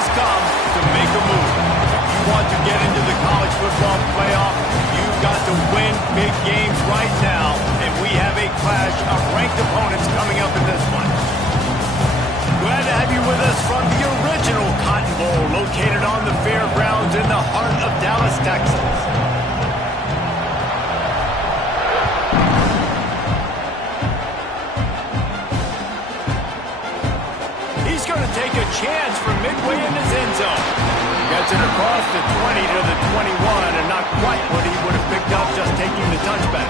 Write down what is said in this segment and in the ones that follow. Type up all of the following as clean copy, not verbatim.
has come to make a move. If you want to get into the college football playoff, you've got to win big games right now, and we have a clash of ranked opponents coming up in this one. Glad to have you with us from the original Cotton Bowl, located on the fairgrounds in the heart of Dallas, Texas. He's going to take a chance from midway in his end zone. Gets it across the 20 to the 21, and not quite what he would have picked up just taking the touchback.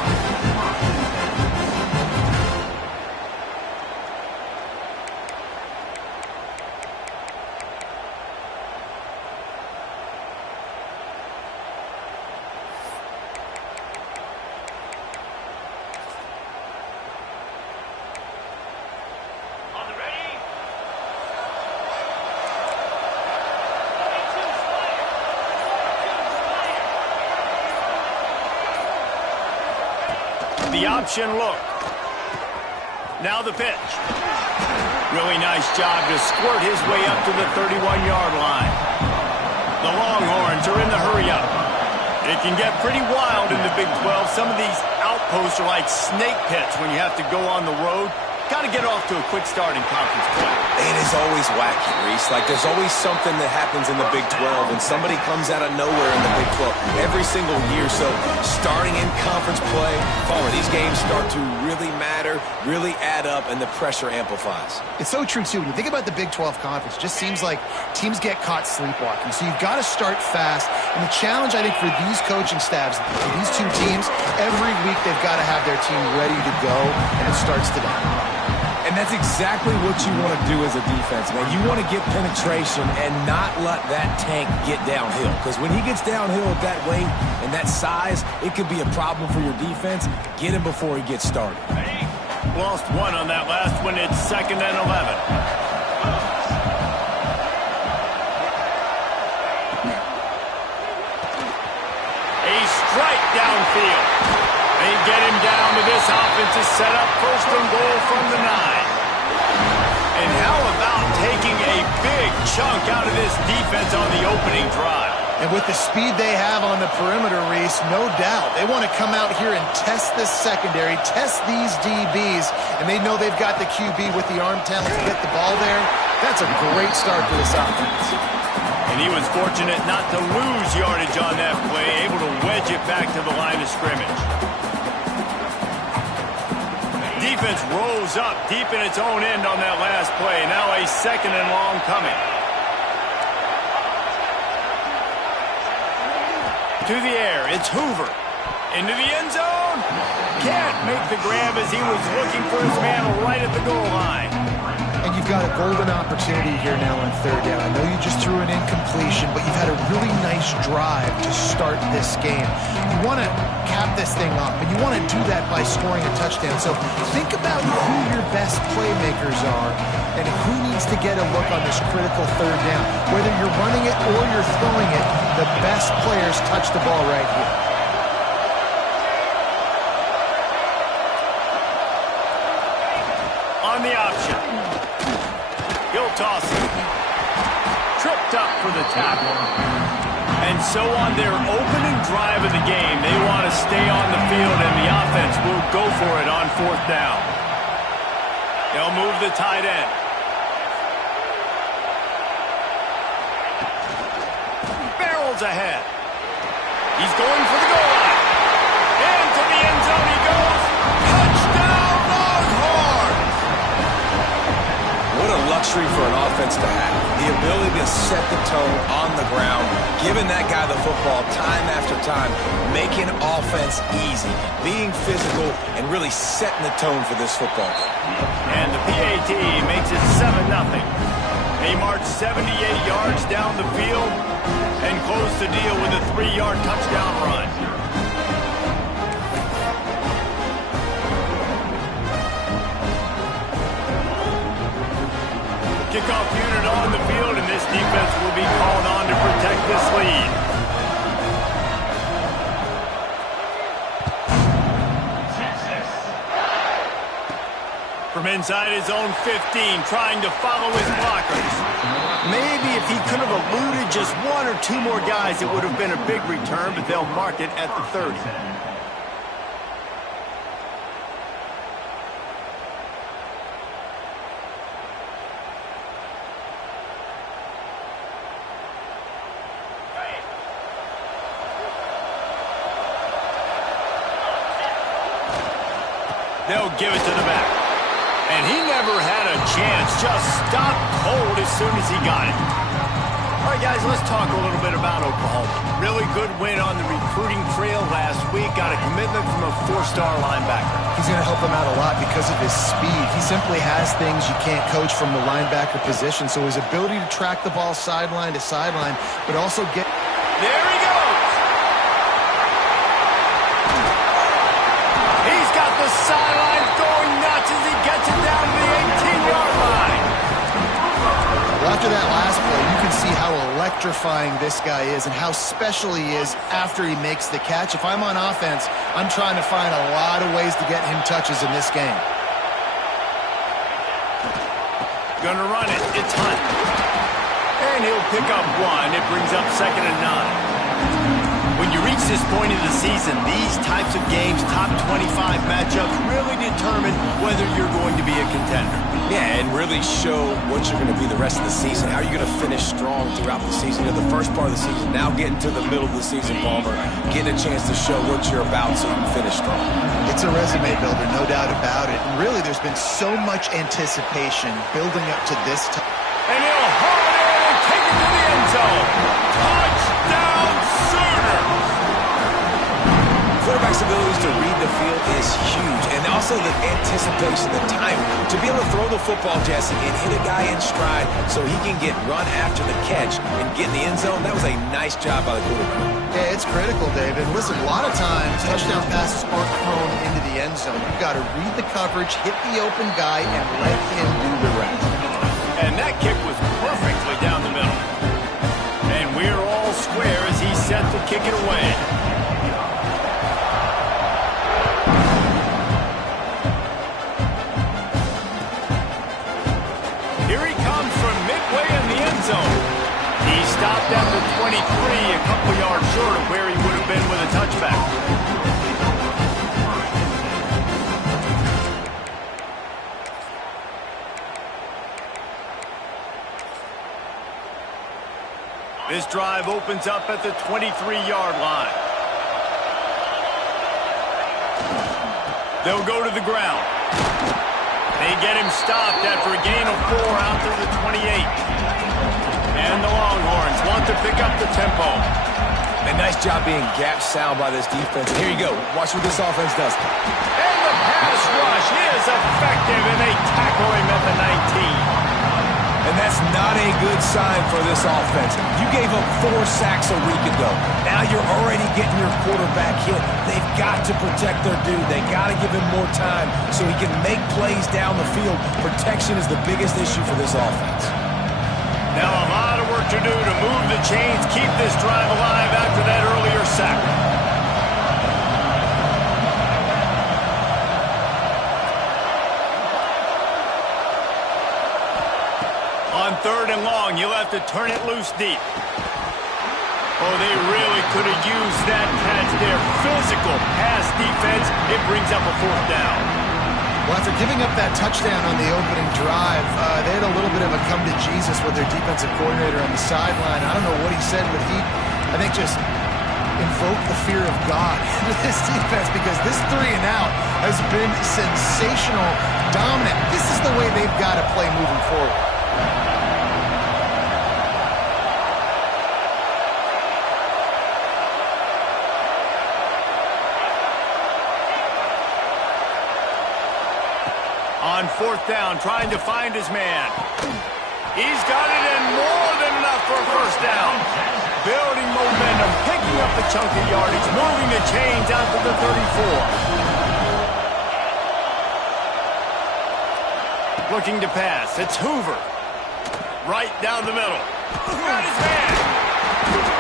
The option look. Now the pitch. Really nice job to squirt his way up to the 31-yard line. The Longhorns are in the hurry-up. It can get pretty wild in the Big 12. Some of these outposts are like snake pits when you have to go on the road. Got to get off to a quick start in conference play. It is always wacky, Reese. Like, there's always something that happens in the Big 12, and somebody comes out of nowhere in the Big 12 every single year. So, starting in conference play, these games start to really matter, really add up, and the pressure amplifies. It's so true, too. When you think about the Big 12 Conference, it just seems like teams get caught sleepwalking. So, you've got to start fast. And the challenge, I think, for these coaching staffs, for these two teams, every week they've got to have their team ready to go, and it starts today. And that's exactly what you want to do as a defense, man. You want to get penetration and not let that tank get downhill. Because when he gets downhill at that weight and that size, it could be a problem for your defense. Get him before he gets started. Lost one on that last one. It's 2nd and 11. A strike downfield. They get him down to this offense to set up 1st and goal from the 9. And how about taking a big chunk out of this defense on the opening drive? And with the speed they have on the perimeter, Reese, no doubt. They want to come out here and test this secondary, test these DBs, and they know they've got the QB with the arm talent to get the ball there. That's a great start for this offense. And he was fortunate not to lose yardage on that play, able to wedge it back to the line of scrimmage. Defense rose up deep in its own end on that last play. Now a 2nd and long coming. To the air, it's Hoover. Into the end zone. Can't make the grab as he was looking for his man right at the goal line. And you've got a golden opportunity here now on 3rd down. I know you just threw an incompletion, but you've had a really nice drive to start this game. You want to cap this thing off, and you want to do that by scoring a touchdown. So think about who your best playmakers are and who needs to get a look on this critical 3rd down. Whether you're running it or you're throwing it, the best players touch the ball right here. On the option. He'll toss it. Tripped up for the tackle. And so on their opening drive of the game, they want to stay on the field, and the offense will go for it on 4th down. They'll move the tight end. Barrels ahead. He's going for the goal line. Into the end zone he goes. Touchdown, Longhorns! What a luxury for an offense to have. The ability to set the tone on the ground, giving that guy the football time after time, making offense easy, being physical, and really setting the tone for this football game. And the PAT makes it 7-0. They march 78 yards down the field and close the deal with a 3-yard touchdown run. Kickoff unit on the field, and this defense will be called on to protect this lead. From inside his own 15, trying to follow his blockers. Maybe if he could have eluded just one or two more guys, it would have been a big return, but they'll mark it at the 30. They'll give it to the back. And he never had a chance. Just stopped cold as soon as he got it. All right, guys, let's talk a little bit about Oklahoma. Really good win on the recruiting trail last week. Got a commitment from a 4-star linebacker. He's going to help them out a lot because of his speed. He simply has things you can't coach from the linebacker position. So his ability to track the ball sideline to sideline, but also get... There he goes! He's got the sideline going nuts as he gets it down to the 18-yard line. Well, after that last play, you can see how electrifying this guy is and how special he is after he makes the catch. If I'm on offense, I'm trying to find a lot of ways to get him touches in this game. Gonna run it. It's Hunt. And he'll pick up one. It brings up 2nd and 9. When you reach this point of the season, these types of games, top 25 matchups, really determine whether you're going to be a contender. Yeah, and really show what you're going to be the rest of the season. How are you going to finish strong throughout the season? You know, the first part of the season, now getting to the middle of the season, Palmer, getting a chance to show what you're about so you can finish strong. It's a resume builder, no doubt about it. And really, there's been so much anticipation building up to this time. And he'll haul it in and take it to the end zone. Touchdown, Sooners! Quarterback's abilities to read the field is huge, and also the anticipation, the time to be able to throw the football, Jesse, and hit a guy in stride so he can get run after the catch and get in the end zone. That was a nice job by the quarterback. Yeah, it's critical, David. Listen, a lot of times touchdown passes aren't thrown into the end zone. You've got to read the coverage, hit the open guy, and let him do the rest. And that kick was perfectly down the middle. And we're all square as he's set to kick it away. Here he comes from midway in the end zone. He stopped at the 23, a couple yards short of where he would have been with a touchback. This drive opens up at the 23-yard line. They'll go to the ground. They get him stopped after a gain of 4 out to the 28. And the Longhorns want to pick up the tempo. A nice job being gap sound by this defense. And here you go. Watch what this offense does. And the pass rush is effective, and they tackle him at the 19. And that's not a good sign for this offense. You gave up 4 sacks a week ago. Now you're already getting your quarterback hit. They've got to protect their dude. They got to give him more time so he can make plays down the field. Protection is the biggest issue for this offense. Now a lot of work to do to move the chains, keep this drive alive after that earlier sack. On 3rd and long, you'll have to turn it loose deep. Oh, they really could have used that catch there. Physical pass defense. It brings up a 4th down. Well, after giving up that touchdown on the opening drive, they had a little bit of a come to Jesus with their defensive coordinator on the sideline. I don't know what he said, but he, I think, just invoked the fear of God into this defense because this 3 and out has been sensational, dominant. This is the way they've got to play moving forward. On 4th down, trying to find his man. He's got it in more than enough for a 1st down. Building momentum, picking up the chunky yardage, moving the chains out to the 34. Looking to pass. It's Hoover. Right down the middle. Got his man.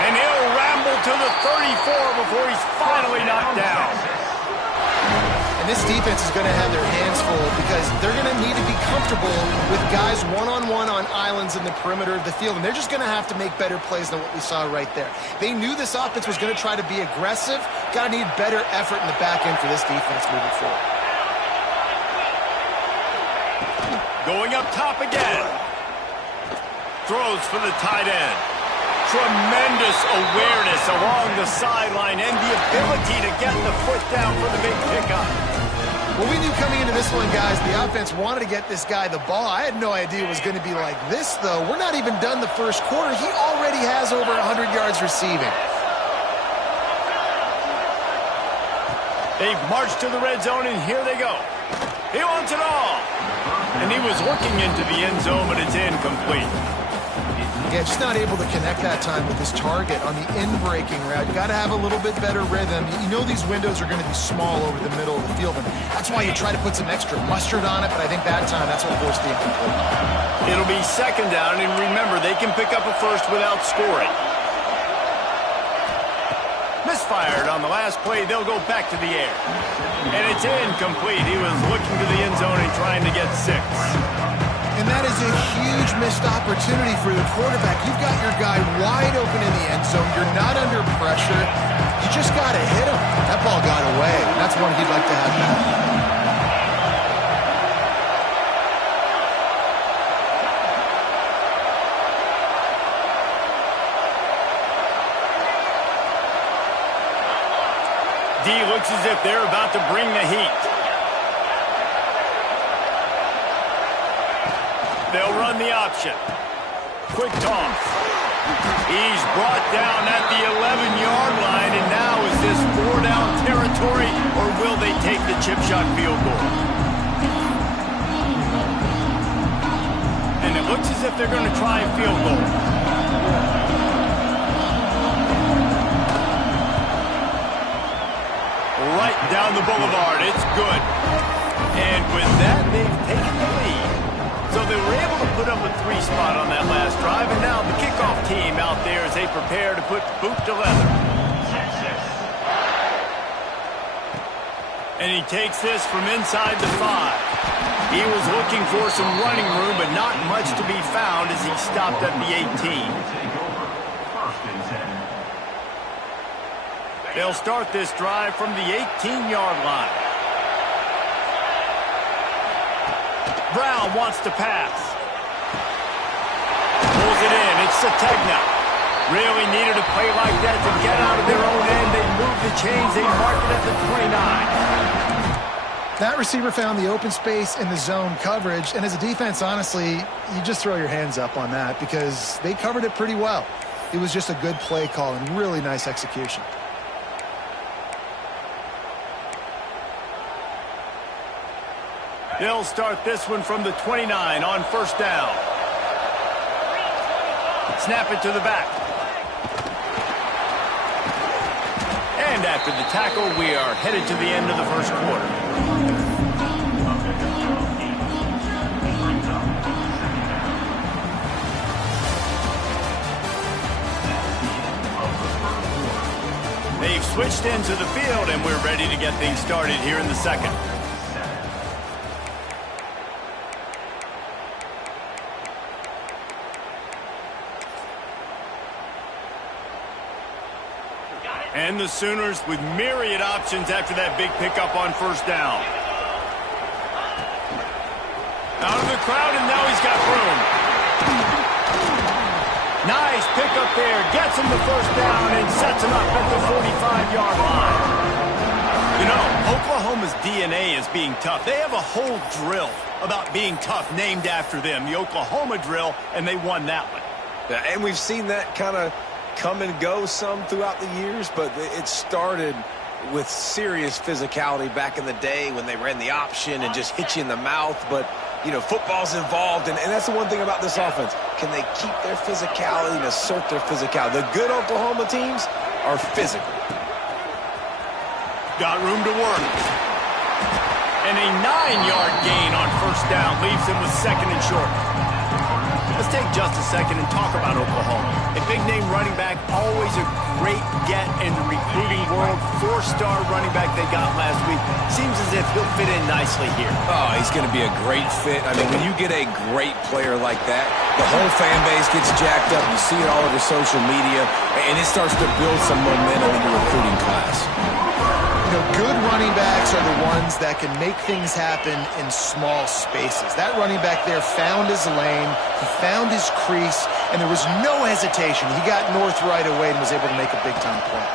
And he'll ramble to the 34 before he's finally knocked down. And this defense is going to have their hands full because they're going to need to be comfortable with guys one-on-one on islands in the perimeter of the field, and they're just going to have to make better plays than what we saw right there. They knew this offense was going to try to be aggressive. Got to need better effort in the back end for this defense moving forward. Going up top again. Throws for the tight end. Tremendous awareness along the sideline and the ability to get the foot down for the big pickup. Well, we knew coming into this one, guys, the offense wanted to get this guy the ball. I had no idea it was going to be like this, though. We're not even done the first quarter. He already has over 100 yards receiving. They've marched to the red zone, and here they go. He wants it all. And he was looking into the end zone, but it's incomplete. Yeah, just not able to connect that time with his target on the in-breaking route. You got to have a little bit better rhythm. You know these windows are going to be small over the middle of the field, and that's why you try to put some extra mustard on it, but I think that time that's what forced the incomplete. It'll be second down, and remember, they can pick up a first without scoring. Misfired on the last play. They'll go back to the air. And it's incomplete. He was looking to the end zone and trying to get 6. And that is a huge missed opportunity for the quarterback. You've got your guy wide open in the end zone. You're not under pressure. You just got to hit him. That ball got away. That's one he'd like to have back. D looks as if they're about to bring the heat. They'll run the option. Quick toss. He's brought down at the 11-yard line, and now is this 4-down territory, or will they take the chip shot field goal? And it looks as if they're going to try a field goal. Right down the boulevard. It's good. And with that, they've taken the lead. So they were able to put up a 3-spot on that last drive, and now the kickoff team out there as they prepare to put boot to leather. And he takes this from inside the 5. He was looking for some running room, but not much to be found as he stopped at the 18. They'll start this drive from the 18-yard line. Brown wants to pass. Pulls it in. It's Sategna. Really needed a play like that to get out of their own end. They move the chains. They mark it at the 29. That receiver found the open space in the zone coverage, and as a defense, honestly, you just throw your hands up on that because they covered it pretty well. It was just a good play call and really nice execution. They'll start this one from the 29 on first down. Snap it to the back. And after the tackle, we are headed to the end of the first quarter. They've switched into the field, and we're ready to get things started here in the second. And the Sooners with myriad options after that big pickup on first down. Out of the crowd, and now he's got room. Nice pickup there. Gets him the first down and sets him up at the 45-yard line. You know, Oklahoma's DNA is being tough. They have a whole drill about being tough named after them, the Oklahoma drill, and they won that one. Yeah, and we've seen that kind of come and go some throughout the years, but it started with serious physicality back in the day when they ran the option and just hit you in the mouth. But, you know, football's involved, and that's the one thing about this offense. Can they keep their physicality and assert their physicality? The good Oklahoma teams are physical. Got room to work. And a 9-yard gain on first down leaves him with second and short. Let's take just a second and talk about Oklahoma. A big-name running back, always a great get in the recruiting world. Four-star running back they got last week. Seems as if he'll fit in nicely here. Oh, he's going to be a great fit. I mean, when you get a great player like that, the whole fan base gets jacked up. You see it all over social media, and it starts to build some momentum in the recruiting class. You know, good running backs are the ones that can make things happen in small spaces. That running back there found his lane, he found his crease, and there was no hesitation. He got north right away and was able to make a big-time play.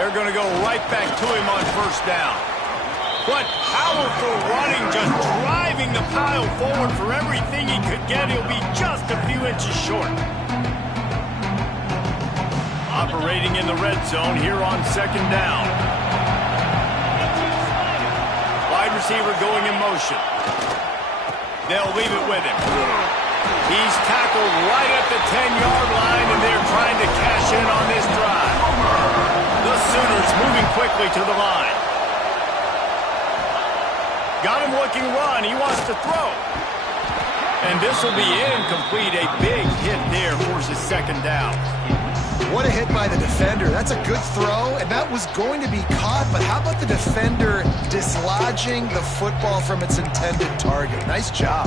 They're going to go right back to him on first down. What powerful running, just driving the pile forward for everything he could get. He'll be just a few inches short. Operating in the red zone here on second down. Wide receiver going in motion. They'll leave it with him. He's tackled right at the 10-yard line, and they're trying to cash in on this drive. The Sooners moving quickly to the line. Got him looking run. He wants to throw. And this will be incomplete. A big hit there forces second down. What a hit by the defender. That's a good throw, and that was going to be caught, but how about the defender dislodging the football from its intended target? Nice job.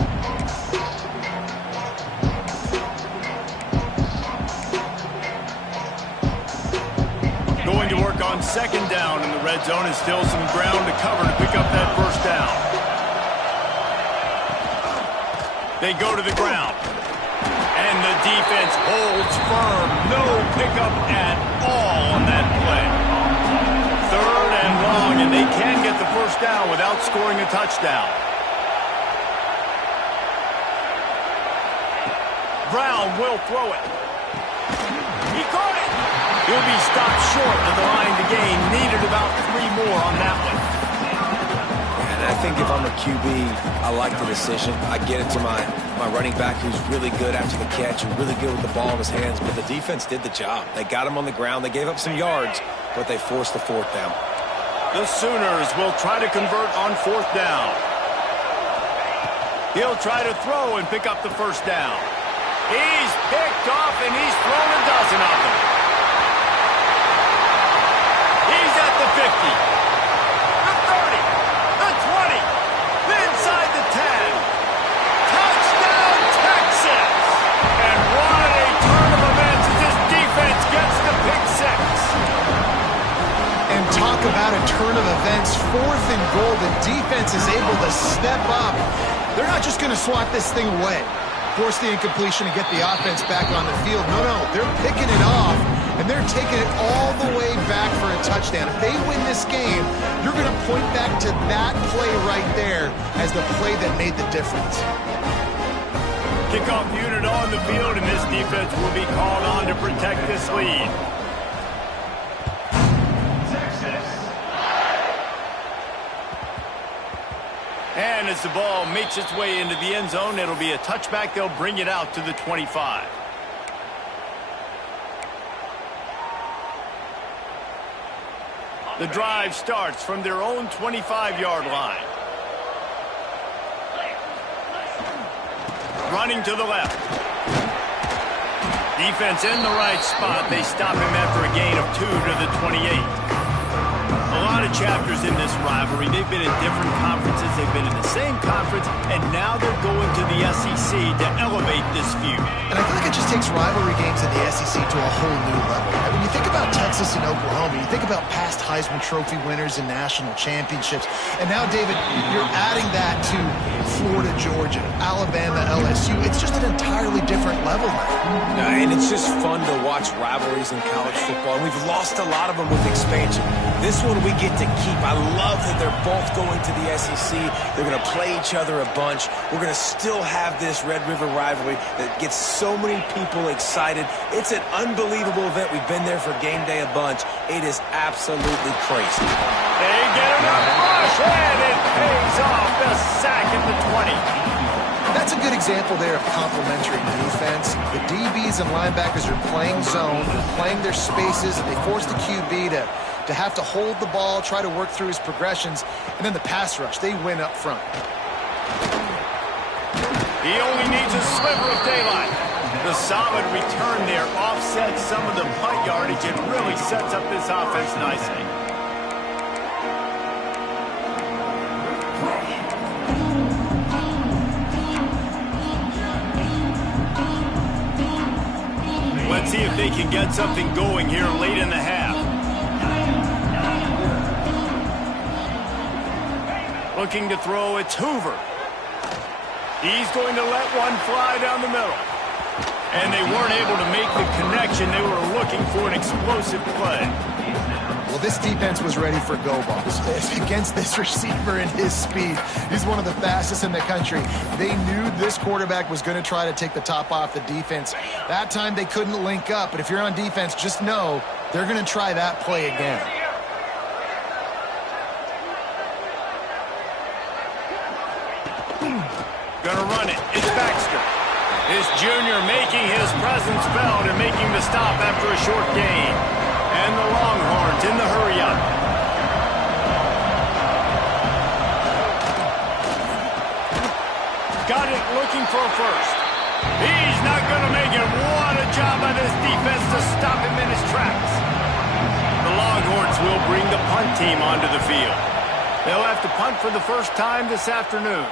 Going to work on second down in the red zone, and still some ground to cover to pick up that first down. They go to the ground. And the defense holds firm. No pickup at all on that play. Third and long, and they can get the first down without scoring a touchdown. Brown will throw it. He caught it. He'll be stopped short of the line to gain. Needed about 3 more on that one. And I think if I'm a QB, I like the decision. I get it to my running back who's really good after the catch and really good with the ball in his hands, but the defense did the job. They got him on the ground. They gave up some yards, but they forced the fourth down. The Sooners will try to convert on fourth down. He'll try to throw and pick up the first down. He's picked off, and he's thrown a dozen of them. He's at the 50, the 30, the 20, inside the 10. Touchdown, Texas! And what a turn of events as this defense gets the pick six. And talk about a turn of events. Fourth and goal, the defense is able to step up. They're not just going to swat this thing away, force the incompletion and get the offense back on the field. No, they're picking it off, and they're taking it all the way back for a touchdown. If they win this game, you're going to point back to that play right there as the play that made the difference. Kickoff unit on the field, and this defense will be called on to protect this lead. And as the ball makes its way into the end zone, it'll be a touchback. They'll bring it out to the 25. The drive starts from their own 25-yard line. Running to the left. Defense in the right spot. They stop him after a gain of 2 to the 28. A lot of chapters in this rivalry. They've been in different conferences. They've been in the same conference, and now they're going to the SEC to elevate this feud. And I feel like it just takes rivalry games in the SEC to a whole new level. And when you think about Texas and Oklahoma, you think about past Heisman Trophy winners and national championships. And now, David, you're adding that to Florida, Georgia, Alabama, LSU. It's just an entirely different level now. And it's just fun to watch rivalries in college football. And we've lost a lot of them with expansion. This one we get to keep. I love that they're both going to the SEC. They're going to play each other a bunch. We're going to still have this Red River rivalry that gets so many people excited. It's an unbelievable event. We've been there for game day a bunch. It is absolutely crazy. They get enough rush, and it pays off. The sack at the 20. That's a good example there of complementary defense. The DBs and linebackers are playing zone, they're playing their spaces, and they force the QB to have to hold the ball, try to work through his progressions, and then the pass rush, they win up front. He only needs a sliver of daylight. The solid return there offsets some of the punt yardage and really sets up this offense nicely. Let's see if they can get something going here late in the half. Looking to throw, it's Hoover. He's going to let one fly down the middle. And they weren't able to make the connection. They were looking for an explosive play. Well, this defense was ready for go balls. Against this receiver and his speed, he's one of the fastest in the country. They knew this quarterback was going to try to take the top off the defense. That time they couldn't link up, but if you're on defense, just know they're going to try that play again. Gonna run it. It's Baxter. This junior making his presence felt and making the stop after a short gain. And the Longhorns in the hurry-up. Got it, looking for a first. He's not gonna make it. What a job by this defense to stop him in his tracks. The Longhorns will bring the punt team onto the field. They'll have to punt for the first time this afternoon.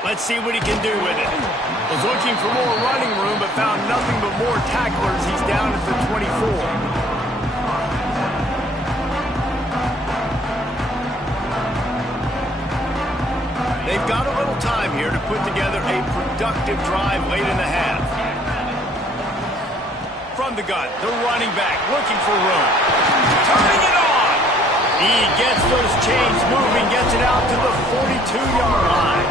Let's see what he can do with it. Was looking for more running room, but found nothing but more tacklers. He's down at the 24. They've got a little time here to put together a productive drive late in the half. From the gun, the running back looking for room. Turning it on! He gets those chains moving, gets it out to the 42-yard line.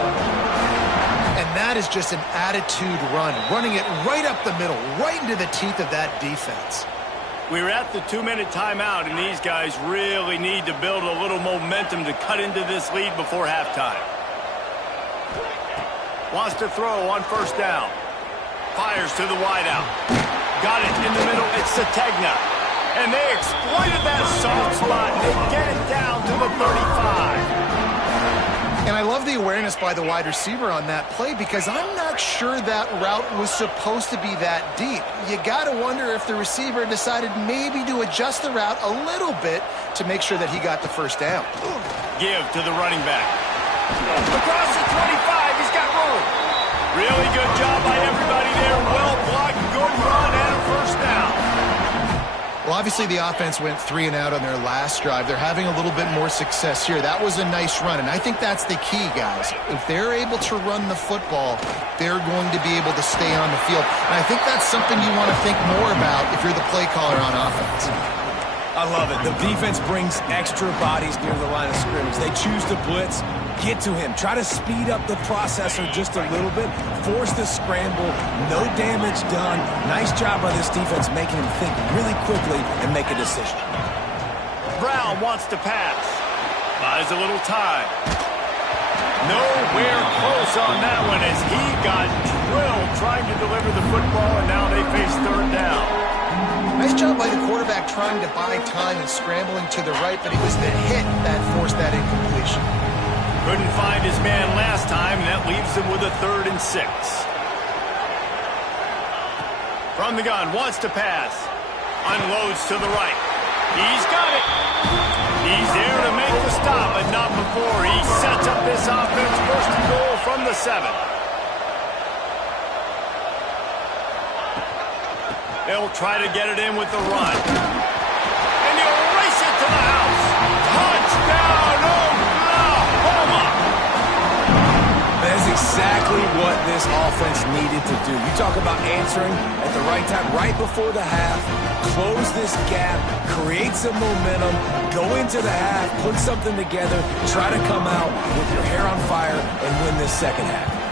And that is just an attitude run, running it right up the middle, right into the teeth of that defense. We're at the 2-minute timeout, and these guys really need to build a little momentum to cut into this lead before halftime. Wants to throw on first down. Fires to the wideout. Got it in the middle. It's Sategna. And they exploited that soft spot. They get it down to the 35. And I love the awareness by the wide receiver on that play because I'm not sure that route was supposed to be that deep. You got to wonder if the receiver decided maybe to adjust the route a little bit to make sure that he got the first down. Give to the running back. Across the 25, he's got room. Really good job by everybody there. Well blocked, good run, and a first down. Well, obviously the offense went 3 and out on their last drive. They're having a little bit more success here. That was a nice run, and I think that's the key, guys. If they're able to run the football, they're going to be able to stay on the field. And I think that's something you want to think more about if you're the play caller on offense. I love it. The defense brings extra bodies near the line of scrimmage. They choose to blitz, get to him, try to speed up the processor just a little bit, force the scramble, no damage done. Nice job by this defense making him think really quickly and make a decision. Brown wants to pass. Buys a little time. Nowhere close on that one as he got drilled trying to deliver the football, and now they face third down. Nice job by the quarterback trying to buy time and scrambling to the right, but it was the hit that forced that incompletion. Couldn't find his man last time, and that leaves him with a 3rd and 6. From the gun, wants to pass. Unloads to the right. He's got it. He's there to make the stop, but not before. He sets up this offense, first and goal from the 7. They'll try to get it in with the run. And he'll race it to the house. Touchdown, Oklahoma! That's exactly what this offense needed to do. You talk about answering at the right time, right before the half, close this gap, create some momentum, go into the half, put something together, try to come out with your hair on fire and win this second half.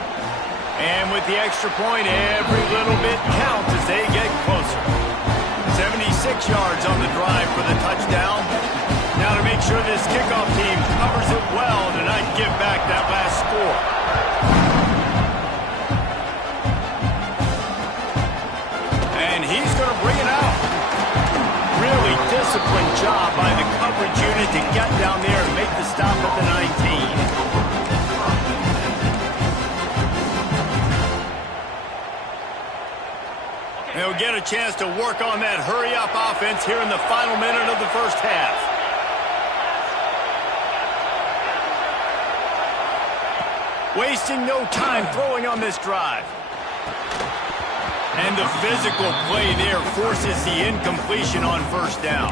And with the extra point, every little bit counts as they get closer. 76 yards on the drive for the touchdown. Now to make sure this kickoff team covers it well to not give back that last score. And he's going to bring it out. Really disciplined job by the coverage unit to get down there and make the stop at the 19. They'll get a chance to work on that hurry-up offense here in the final minute of the first half. Wasting no time throwing on this drive. And the physical play there forces the incompletion on first down.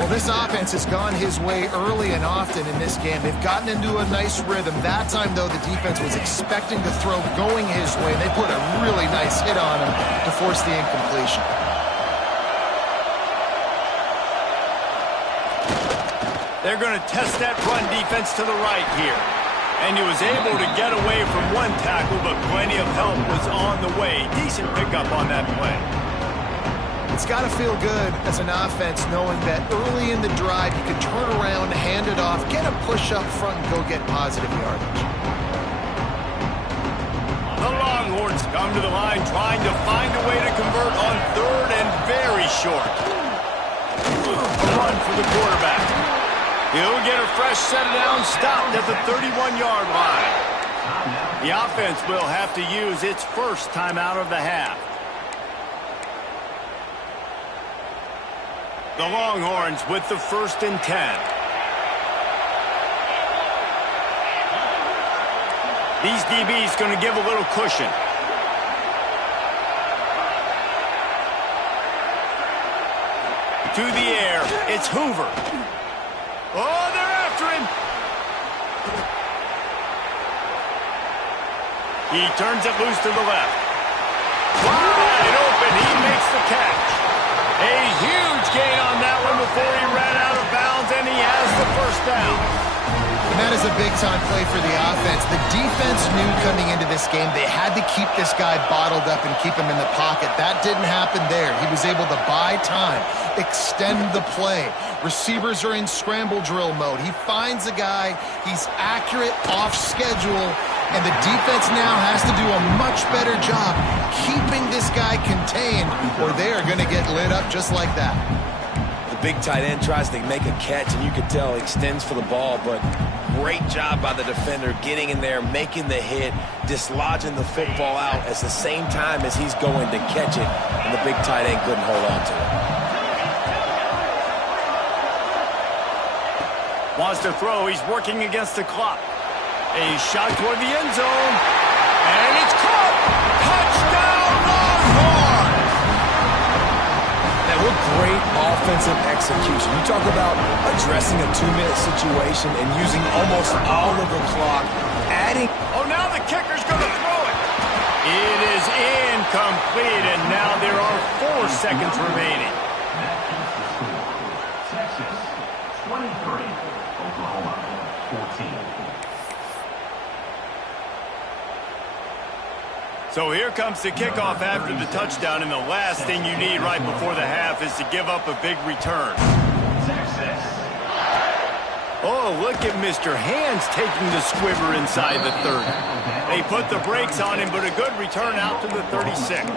Well, this offense has gone his way early and often in this game. They've gotten into a nice rhythm. That time, though, the defense was expecting to throw going his way, and they put a really nice hit on him to force the incompletion. They're going to test that run defense to the right here. And he was able to get away from one tackle, but plenty of help was on the way. Decent pickup on that play. It's got to feel good as an offense knowing that early in the drive you can turn around, hand it off, get a push up front, and go get positive yardage. The Longhorns come to the line trying to find a way to convert on third and very short. A run for the quarterback. He'll get a fresh set down, stopped at the 31-yard line. The offense will have to use its first timeout of the half. The Longhorns with the 1st and 10. These DBs going to give a little cushion. To the air, it's Hoover. Oh, they're after him. He turns it loose to the left. Wide open, he makes the catch. A huge gain on that one before he ran out of bounds, and he has the first down. And that is a big-time play for the offense. The defense knew coming into this game they had to keep this guy bottled up and keep him in the pocket. That didn't happen there. He was able to buy time, extend the play. Receivers are in scramble drill mode. He finds a guy, he's accurate, off schedule, and the defense now has to do a much better job keeping this guy contained, or they are going to get lit up just like that. The big tight end tries to make a catch, and you can tell he extends for the ball, but great job by the defender getting in there, making the hit, dislodging the football out at the same time as he's going to catch it, and the big tight end couldn't hold on to it. Wants to throw, he's working against the clock. A shot toward the end zone, and it's caught! Touchdown, Longhorns! Now, what great offensive execution. You talk about addressing a 2-minute situation and using almost all of the clock, adding... Oh, now the kicker's going to throw it. It is incomplete, and now there are 4 seconds remaining. Texas, 23, Oklahoma, 14. So here comes the kickoff after the touchdown, and the last thing you need right before the half is to give up a big return. Oh, look at Mr. Hands taking the squibber inside the 30. They put the brakes on him, but a good return out to the 36.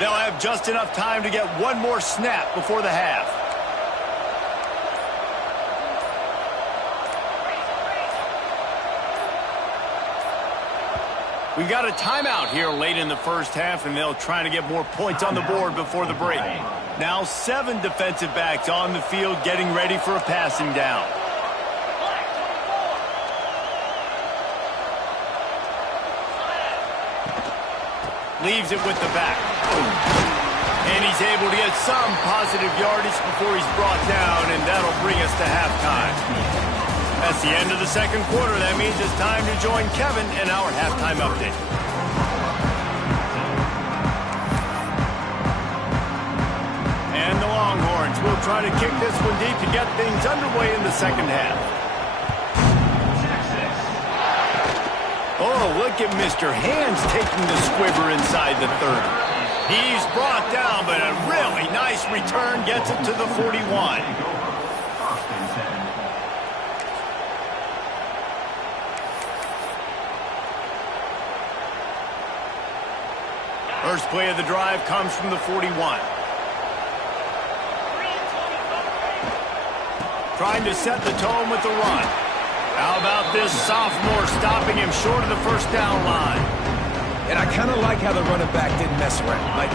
They'll have just enough time to get one more snap before the half. We've got a timeout here late in the first half, and they'll try to get more points on the board before the break. Now 7 defensive backs on the field getting ready for a passing down. Leaves it with the back. And he's able to get some positive yardage before he's brought down, and that'll bring us to halftime. That's the end of the second quarter. That means it's time to join Kevin in our halftime update. And the Longhorns will try to kick this one deep to get things underway in the second half. Oh, look at Mr. Hands taking the squibber inside the 30. He's brought down, but a really nice return gets it to the 41. First play of the drive comes from the 41. Trying to set the tone with the run. How about this sophomore stopping him short of the first down line? And I kind of like how the running back didn't mess around. Like,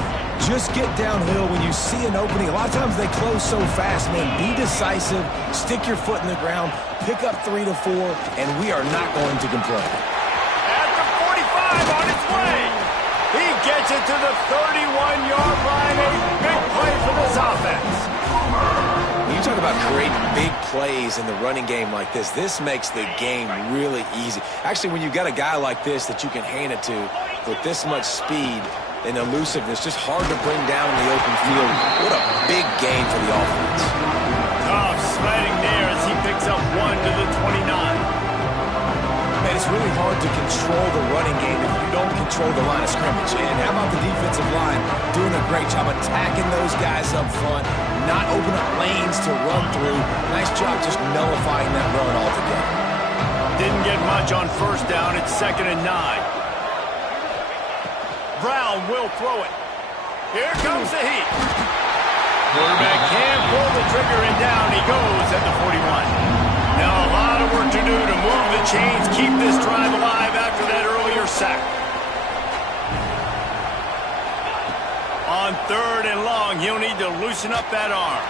just get downhill when you see an opening. A lot of times they close so fast, man. Be decisive, stick your foot in the ground, pick up 3 to 4, and we are not going to complain. At the 45 on its way. He gets it to the 31-yard line. A big play for this offense. When you talk about creating big plays in the running game like this makes the game really easy. Actually, when you've got a guy like this that you can hand it to with this much speed and elusiveness, just hard to bring down in the open field. What a big gain for the offense. Tough sliding there as he picks up 1 to the 29. Man, it's really hard to control the running game if you don't control the line of scrimmage. And how about the defensive line doing a great job attacking those guys up front, not open up lanes to run through. Nice job just nullifying that run altogether. Didn't get much on first down. It's 2nd and 9. Brown will throw it. Here comes the heat. Quarterback can't pull the trigger, and down he goes at the 41. Now a lot of work to do to move the chains, keep this drive alive after that earlier sack. On 3rd and long, he'll need to loosen up that arm.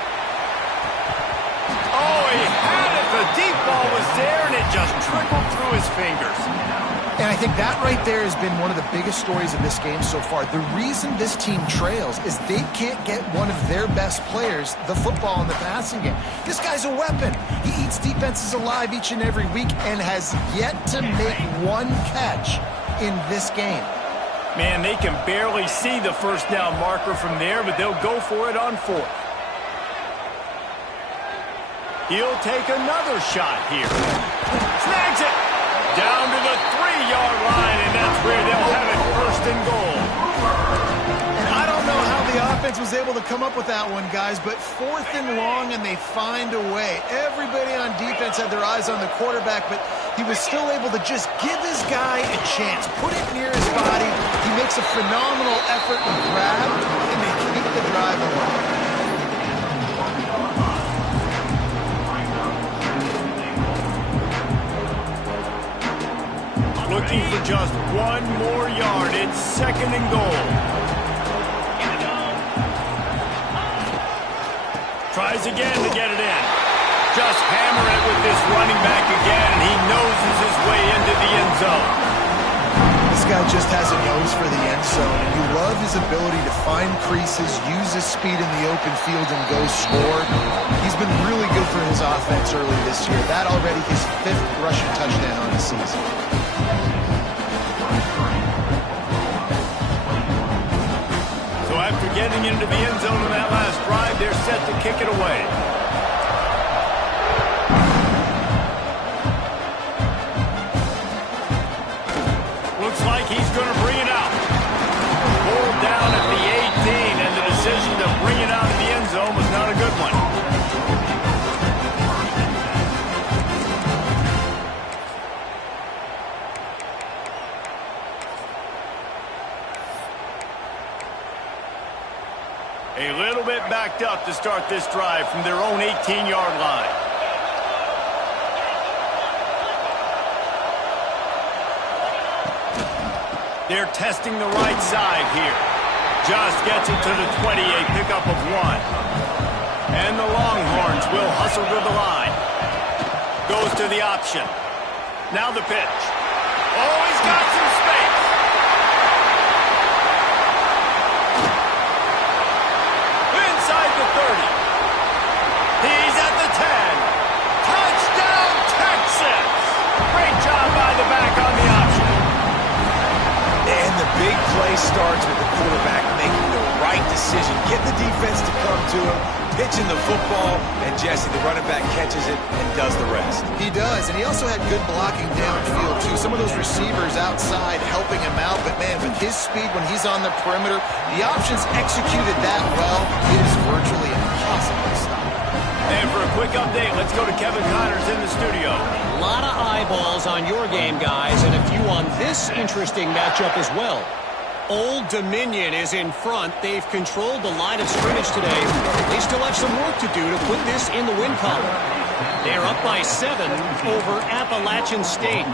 Oh, he had it. The deep ball was there, and it just trickled through his fingers. And I think that right there has been one of the biggest stories of this game so far. The reason this team trails is they can't get one of their best players the football in the passing game. This guy's a weapon. He eats defenses alive each and every week and has yet to make one catch in this game. Man, they can barely see the first down marker from there, but they'll go for it on 4th. He'll take another shot here. Snags it! Down to the 3-yard line, and that's where they'll have it 1st and goal. And I don't know how the offense was able to come up with that one, guys, but 4th and long, and they find a way. Everybody on defense had their eyes on the quarterback, but he was still able to just give his guy a chance, put it near his body. He makes a phenomenal effort and grab, and they keep the drive alive. Looking for just 1 more yard. It's 2nd and goal. Tries again to get it in. Just hammering it with this running back again, and he noses his way into the end zone. This guy just has a nose for the end zone, and you love his ability to find creases, use his speed in the open field, and go score. He's been really good for his offense early this year. That already his 5th rushing touchdown on the season. So after getting into the end zone in that last drive, they're set to kick it away. Looks like he's going to bring it out. Pulled down at the 18, and the decision to bring it out in the end zone was not a good one. A little bit backed up to start this drive from their own 18-yard line. They're testing the right side here. Just gets it to the 20, a pickup of 1. And the Longhorns will hustle to the line. Goes to the option. Now the pitch. Oh, he's got some space. Inside the 30. He's at the 10. Touchdown, Texas! Great job by the back on the option. And the big play starts with the quarterback making the right decision. Get the defense to come to him, pitching the football, and Jesse, the running back, catches it and does the rest. He does, and he also had good blocking downfield, too. Some of those receivers outside helping him out, but, man, with his speed when he's on the perimeter, the options executed that well. It is virtually impossible to stop. And for a quick update, let's go to Kevin Connors in the studio. A lot of eyeballs on your game, guys, and a few on this interesting matchup as well. Old Dominion is in front. They've controlled the line of scrimmage today. They still have some work to do to put this in the win column. They're up by 7 over Appalachian State.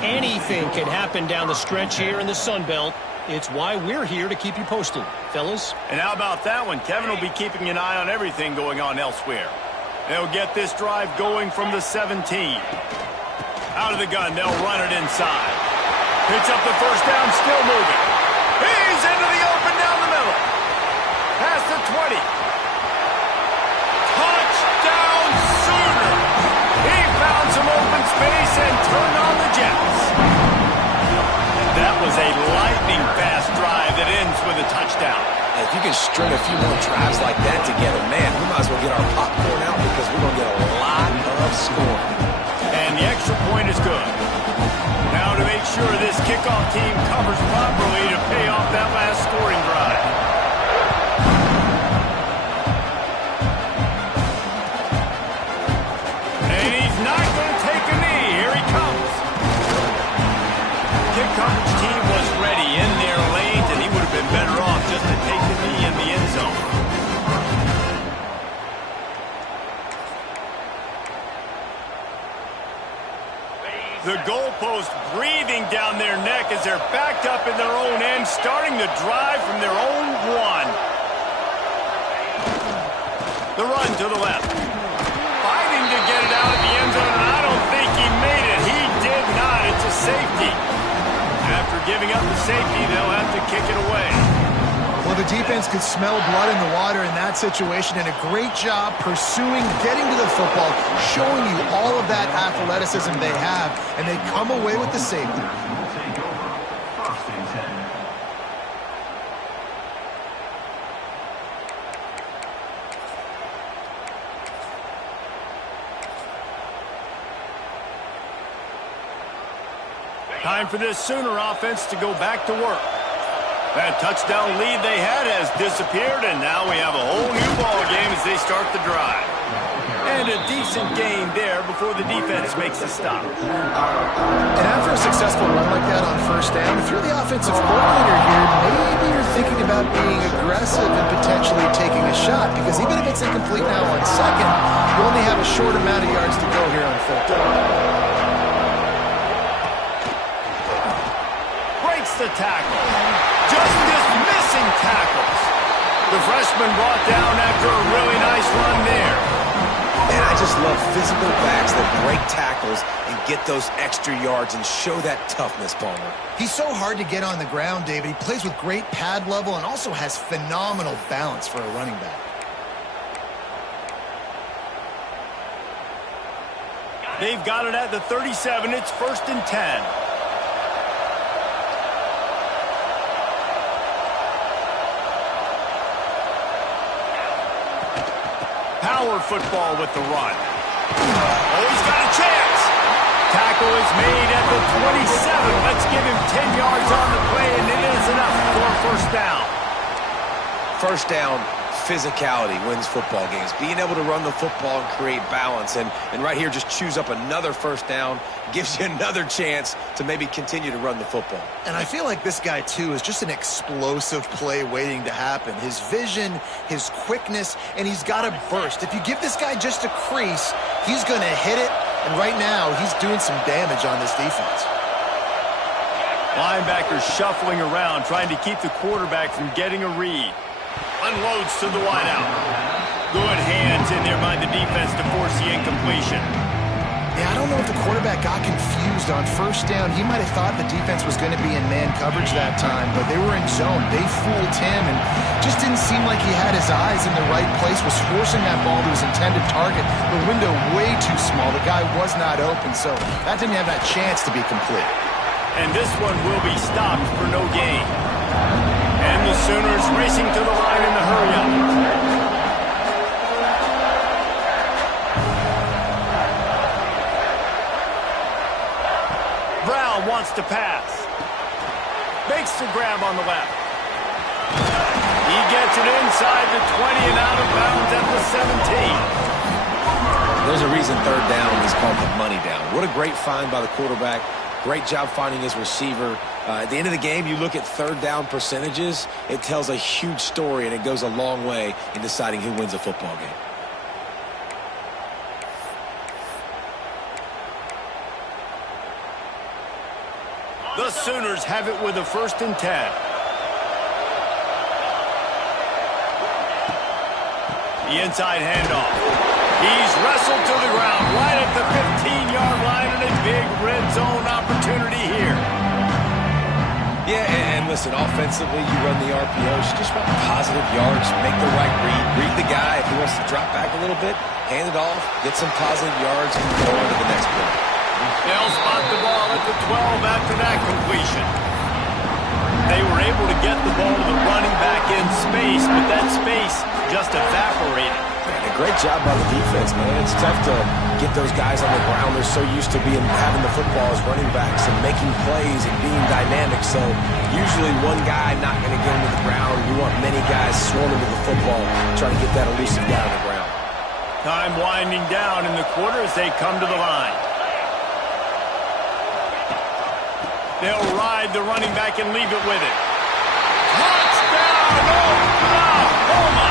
Anything can happen down the stretch here in the Sun Belt. It's why we're here to keep you posted, fellas. And how about that one? Kevin will be keeping an eye on everything going on elsewhere. They'll get this drive going from the 17. Out of the gun, they'll run it inside. Picks up the first down, still moving. He's into the open down the middle. Past the 20. Touchdown Sooner. He found some open space and turned on the Jets. That was a lightning-fast drive that ends with a touchdown. If you can string a few more drives like that together, man, we might as well get our popcorn out because we're going to get a lot of scoring. And the extra point is good. Now to make sure this kickoff team covers properly to pay off that last scoring drive. And he's not going to take a knee. Here he comes. Kick coverage team was ready in their lanes, and he would have been better off just to take the knee in the end zone. The goalpost breathing down their neck as they're backed up in their own end, starting to drive from their own one. The run to the left. Fighting to get it out of the end zone, and I don't think he made it. He did not. It's a safety. After giving up the safety, they'll have to kick it away. Well, the defense could smell blood in the water in that situation, and a great job pursuing, getting to the football, showing you all of that athleticism they have, and they come away with the safety. Take over. First and 10. Time for this Sooner offense to go back to work. That touchdown lead they had has disappeared, and now we have a whole new ball game as they start the drive. And a decent gain there before the defense makes a stop. And after a successful run like that on first down, if you're the offensive coordinator here, maybe you're thinking about being aggressive and potentially taking a shot, because even if it's incomplete now on second, you only have a short amount of yards to go here on third down. The tackle. Just dismissing tackles. The freshman brought down after a really nice run there. And I just love physical backs that break tackles and get those extra yards and show that toughness, Palmer. He's so hard to get on the ground, David. He plays with great pad level and also has phenomenal balance for a running back. They've got it at the 37. It's 1st and 10. Power football with the run. Oh, he's got a chance. Tackle is made at the 27. Let's give him 10 yards on the play, and it is enough for a first down. First down, physicality wins football games. Being able to run the football and create balance. And right here, just choose up another first down. Gives you another chance to maybe continue to run the football. And I feel like this guy, too, is just an explosive play waiting to happen. His vision, his quickness, and he's got a burst. If you give this guy just a crease, he's going to hit it. And right now, he's doing some damage on this defense. Linebackers shuffling around, trying to keep the quarterback from getting a read. Unloads to the wideout. Good hands in there by the defense to force the incompletion. Yeah, I don't know if the quarterback got confused on first down. He might have thought the defense was going to be in man coverage that time, but they were in zone. They fooled him and just didn't seem like he had his eyes in the right place, was forcing that ball to his intended target. The window way too small. The guy was not open, so that didn't have that chance to be complete. And this one will be stopped for no gain. And the Sooners racing to the line in the hurry-up. Brown wants to pass. Makes the grab on the left. He gets it inside the 20 and out of bounds at the 17. There's a reason third down is called the money down. What a great find by the quarterback. Great job finding his receiver. At the end of the game, you look at third down percentages, it tells a huge story, and it goes a long way in deciding who wins a football game. The Sooners have it with a 1st and 10. The inside handoff. He's wrestled to the ground right at the 15-yard line, and a big red zone opportunity here. Yeah, and listen, offensively, you run the RPOs, you just want positive yards, make the right read the guy. If he wants to drop back a little bit, hand it off, get some positive yards, and go on to the next play. They'll spot the ball at the 12 after that completion. They were able to get the ball to the running back in space, but that space just evaporated. And a great job by the defense, man. It's tough to get those guys on the ground. They're so used to having the football as running backs and making plays and being dynamic. So usually one guy not going to get into the ground. You want many guys swarming to the football, trying to get that elusive guy on the ground. Time winding down in the quarter as they come to the line. They'll ride the running back and leave it with it. Touchdown, Oklahoma!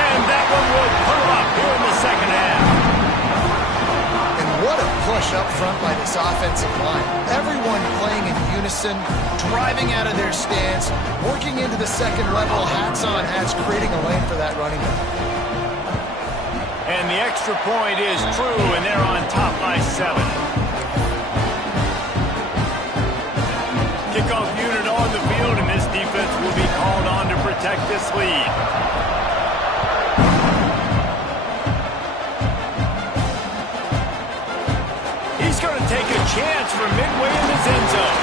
And that one will put them up here in the second half. And what a push up front by this offensive line. Everyone playing in unison, driving out of their stance, working into the second level, hats on hats, creating a lane for that running back. And the extra point is true, and they're on top by 7. Kickoff unit on the field, and this defense will be called on to protect this lead. He's going to take a chance from midway in his end zone.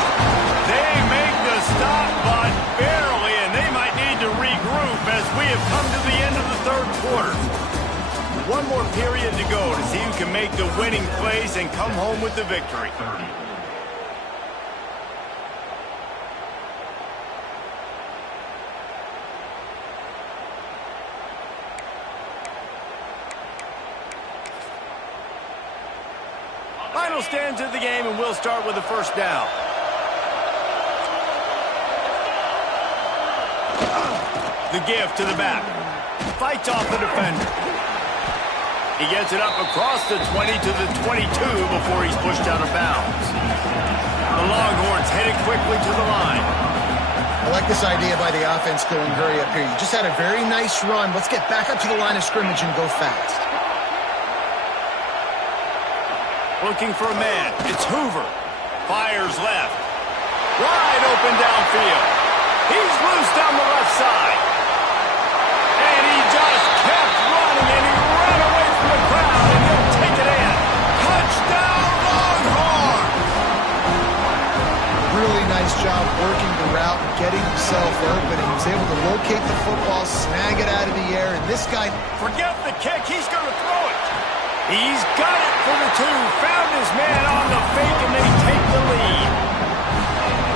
They make the stop, but barely, and they might need to regroup as we have come to the end of the 3rd quarter. One more period to go to see who can make the winning plays and come home with the victory. Final stands of the game, and we'll start with the 1st down. The give to the back. Fights off the defender. He gets it up across the 20 to the 22 before he's pushed out of bounds. The Longhorns headed quickly to the line. I like this idea by the offense going hurry up here. You just had a very nice run. Let's get back up to the line of scrimmage and go fast. Looking for a man. It's Hoover. Fires left. Wide open downfield. He's loose down the left side. And he just kept running, and he ran away from the crowd, and he'll take it in. Touchdown, Longhorns! Really nice job working the route and getting himself open. He was able to locate the football, snag it out of the air, and this guy... Forget the kick. He's going to throw it. He's got it for the 2. Found his man on the fake, and they take the lead.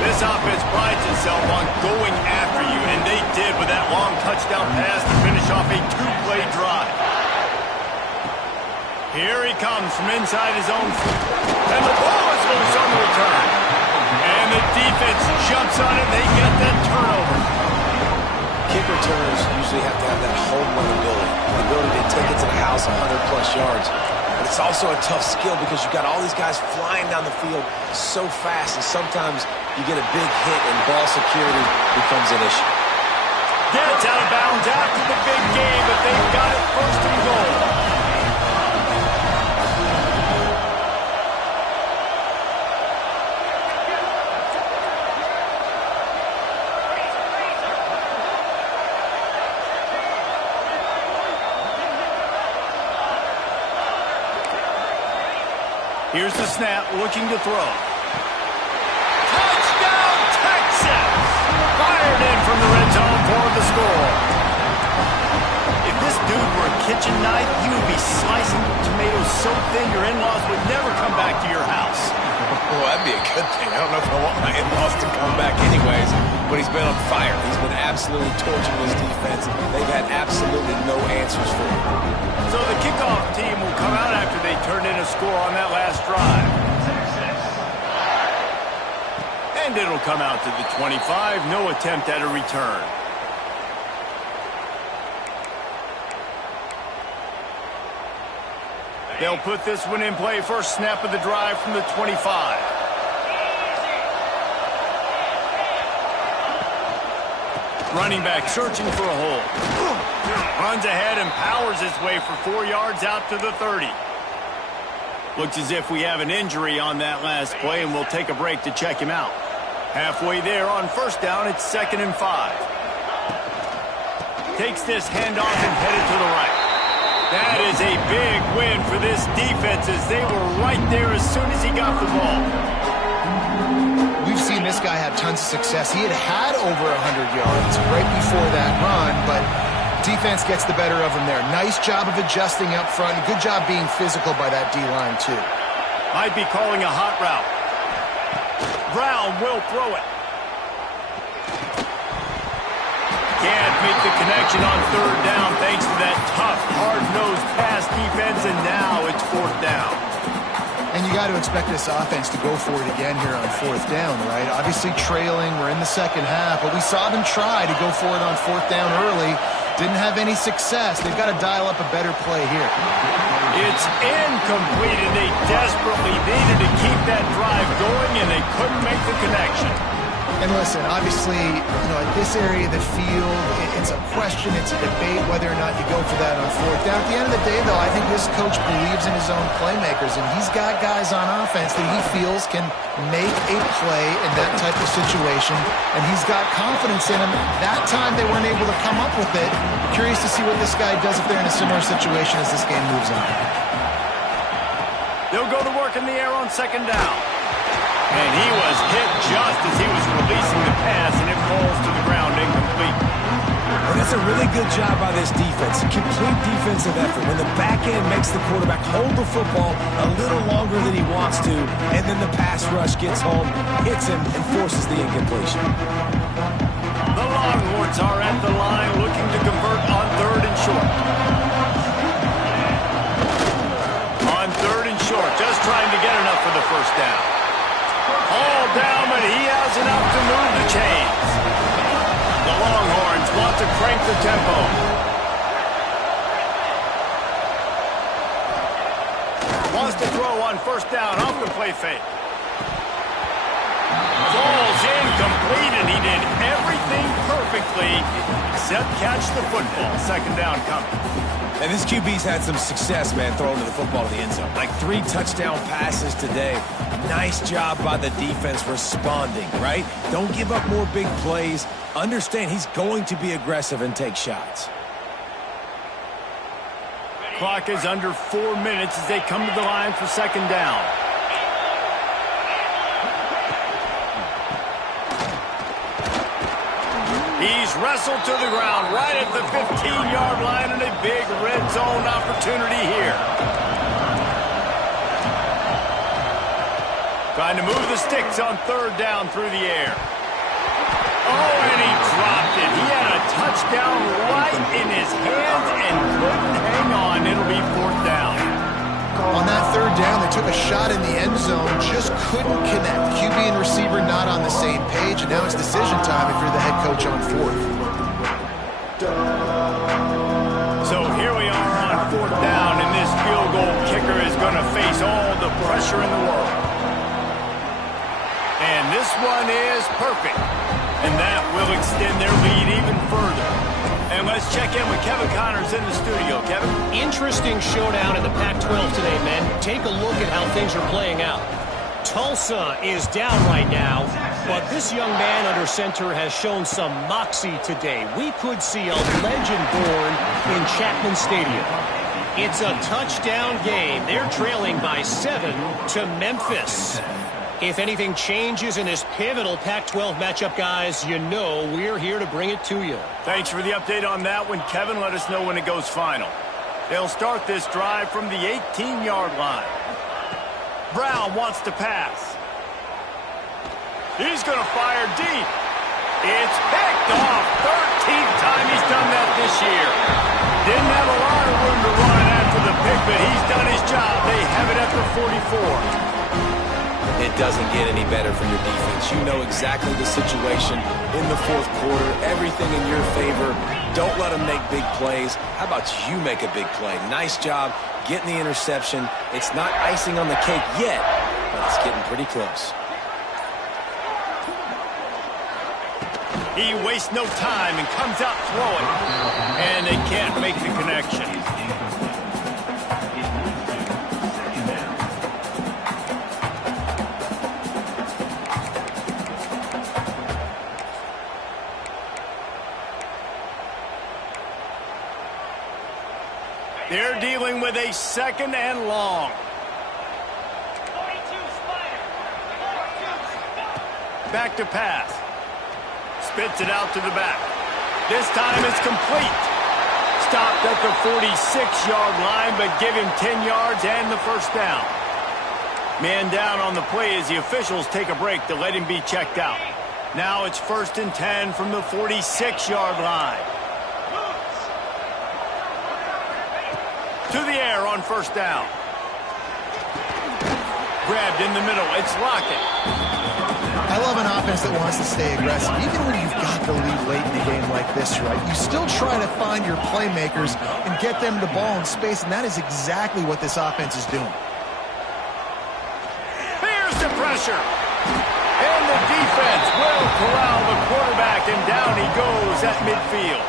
This offense prides itself on going after you, and they did with that long touchdown pass to finish off a 2-play drive. Here he comes from inside his own 50. And the ball is loose on the return. And the defense jumps on it, and they get that turnover. Kick returners usually have to have that home run ability, the ability to take it to the house 100-plus yards. But it's also a tough skill because you've got all these guys flying down the field so fast, and sometimes you get a big hit and ball security becomes an issue. Gets out of bounds after the big game, but they've got it 1st and goal. Here's the snap, looking to throw. Touchdown, Texas! Fired in from the red zone for the score. If this dude were a kitchen knife, you would be slicing tomatoes so thin your in-laws would never come back to your house. Well, that'd be a good thing. I don't know if I want my in-laws to come back anyways, but he's been on fire. He's been absolutely torching this defense. They've had absolutely no answers for him. So the kickoff team will come out after they turned in a score on that last drive. And it'll come out to the 25. No attempt at a return. They'll put this one in play. First snap of the drive from the 25. Running back searching for a hole. Runs ahead and powers his way for 4 yards out to the 30. Looks as if we have an injury on that last play, and we'll take a break to check him out. Halfway there on first down, it's 2nd and 5. Takes this handoff and headed to the right. That is a big win for this defense as they were right there as soon as he got the ball. We've seen this guy have tons of success. He had over 100 yards right before that run, but defense gets the better of him there. Nice job of adjusting up front. Good job being physical by that D-line, too. Might be calling a hot route. Brown will throw it. Can't make the connection on third down thanks to that tough, hard-nosed pass defense, and now it's 4th down. And you got to expect this offense to go for it again here on 4th down, right? Obviously trailing. We're in the second half, but we saw them try to go for it on 4th down early. Didn't have any success. They've got to dial up a better play here. It's incomplete, and they desperately needed to keep that drive going, and they couldn't make the connection. And listen, obviously, at this area of the field, it's a question, it's a debate whether or not you go for that on 4th down. At the end of the day, though, I think this coach believes in his own playmakers, and he's got guys on offense that he feels can make a play in that type of situation, and he's got confidence in them. That time they weren't able to come up with it. Curious to see what this guy does if they're in a similar situation as this game moves on. They'll go to work in the air on 2nd down. And he was hit just as he was releasing the pass, and it falls to the ground incomplete. And that's a really good job by this defense. Complete defensive effort. When the back end makes the quarterback hold the football a little longer than he wants to, and then the pass rush gets home, hits him, and forces the incompletion. The Longhorns are at the line looking to convert on 3rd and short. On 3rd and short, just trying to get enough for the first down. All down, but he has enough to move the chains. The Longhorns want to crank the tempo. Wants to throw on first down off the play fake. Falls incomplete, and he did everything perfectly except catch the football. 2nd down coming. And this QB's had some success, man, throwing the football to the end zone. Like 3 touchdown passes today. Nice job by the defense responding, right? Don't give up more big plays. Understand he's going to be aggressive and take shots. Clock is under 4 minutes as they come to the line for 2nd down. He's wrestled to the ground right at the 15-yard line, and a big red zone opportunity here. Trying to move the sticks on 3rd down through the air. Oh, and he dropped it. He had a touchdown right in his hands and couldn't hang on. It'll be 4th down. On that 3rd down, they took a shot in the end zone, just couldn't connect. QB and receiver not on the same page, and now it's decision time if you're the head coach on 4th. So here we are on 4th down, and this field goal kicker is going to face all the pressure in the world. And this one is perfect, and that will extend their lead even further. And let's check in with Kevin Connors in the studio. Kevin? Interesting showdown in the Pac-12 today, men. Take a look at how things are playing out. Tulsa is down right now, but this young man under center has shown some moxie today. We could see a legend born in Chapman Stadium. It's a touchdown game. They're trailing by 7 to Memphis. If anything changes in this pivotal Pac-12 matchup, guys, you know we're here to bring it to you. Thanks for the update on that one, Kevin. Let us know when it goes final. They'll start this drive from the 18-yard line. Brown wants to pass. He's going to fire deep. It's picked off. 13th time he's done that this year. Didn't have a lot of room to run after the pick, but he's done his job. They have it at the 44. It doesn't get any better for your defense. You know exactly the situation in the fourth quarter, everything in your favor. Don't let them make big plays. How about you make a big play? Nice job getting the interception. It's not icing on the cake yet, but it's getting pretty close. He wastes no time and comes out throwing. And they can't make the connection. They're dealing with a second and long. Back to pass. Spits it out to the back. This time it's complete. Stopped at the 46-yard line, but give him 10 yards and the first down. Man down on the play as the officials take a break to let him be checked out. Now it's 1st and 10 from the 46-yard line. To the air on first down. Grabbed in the middle. It's Lockett. I love an offense that wants to stay aggressive. Even when you've got the lead late in the game like this, right? You still try to find your playmakers and get them the ball in space, and that is exactly what this offense is doing. Here's the pressure. And the defense will corral the quarterback, and down he goes at midfield.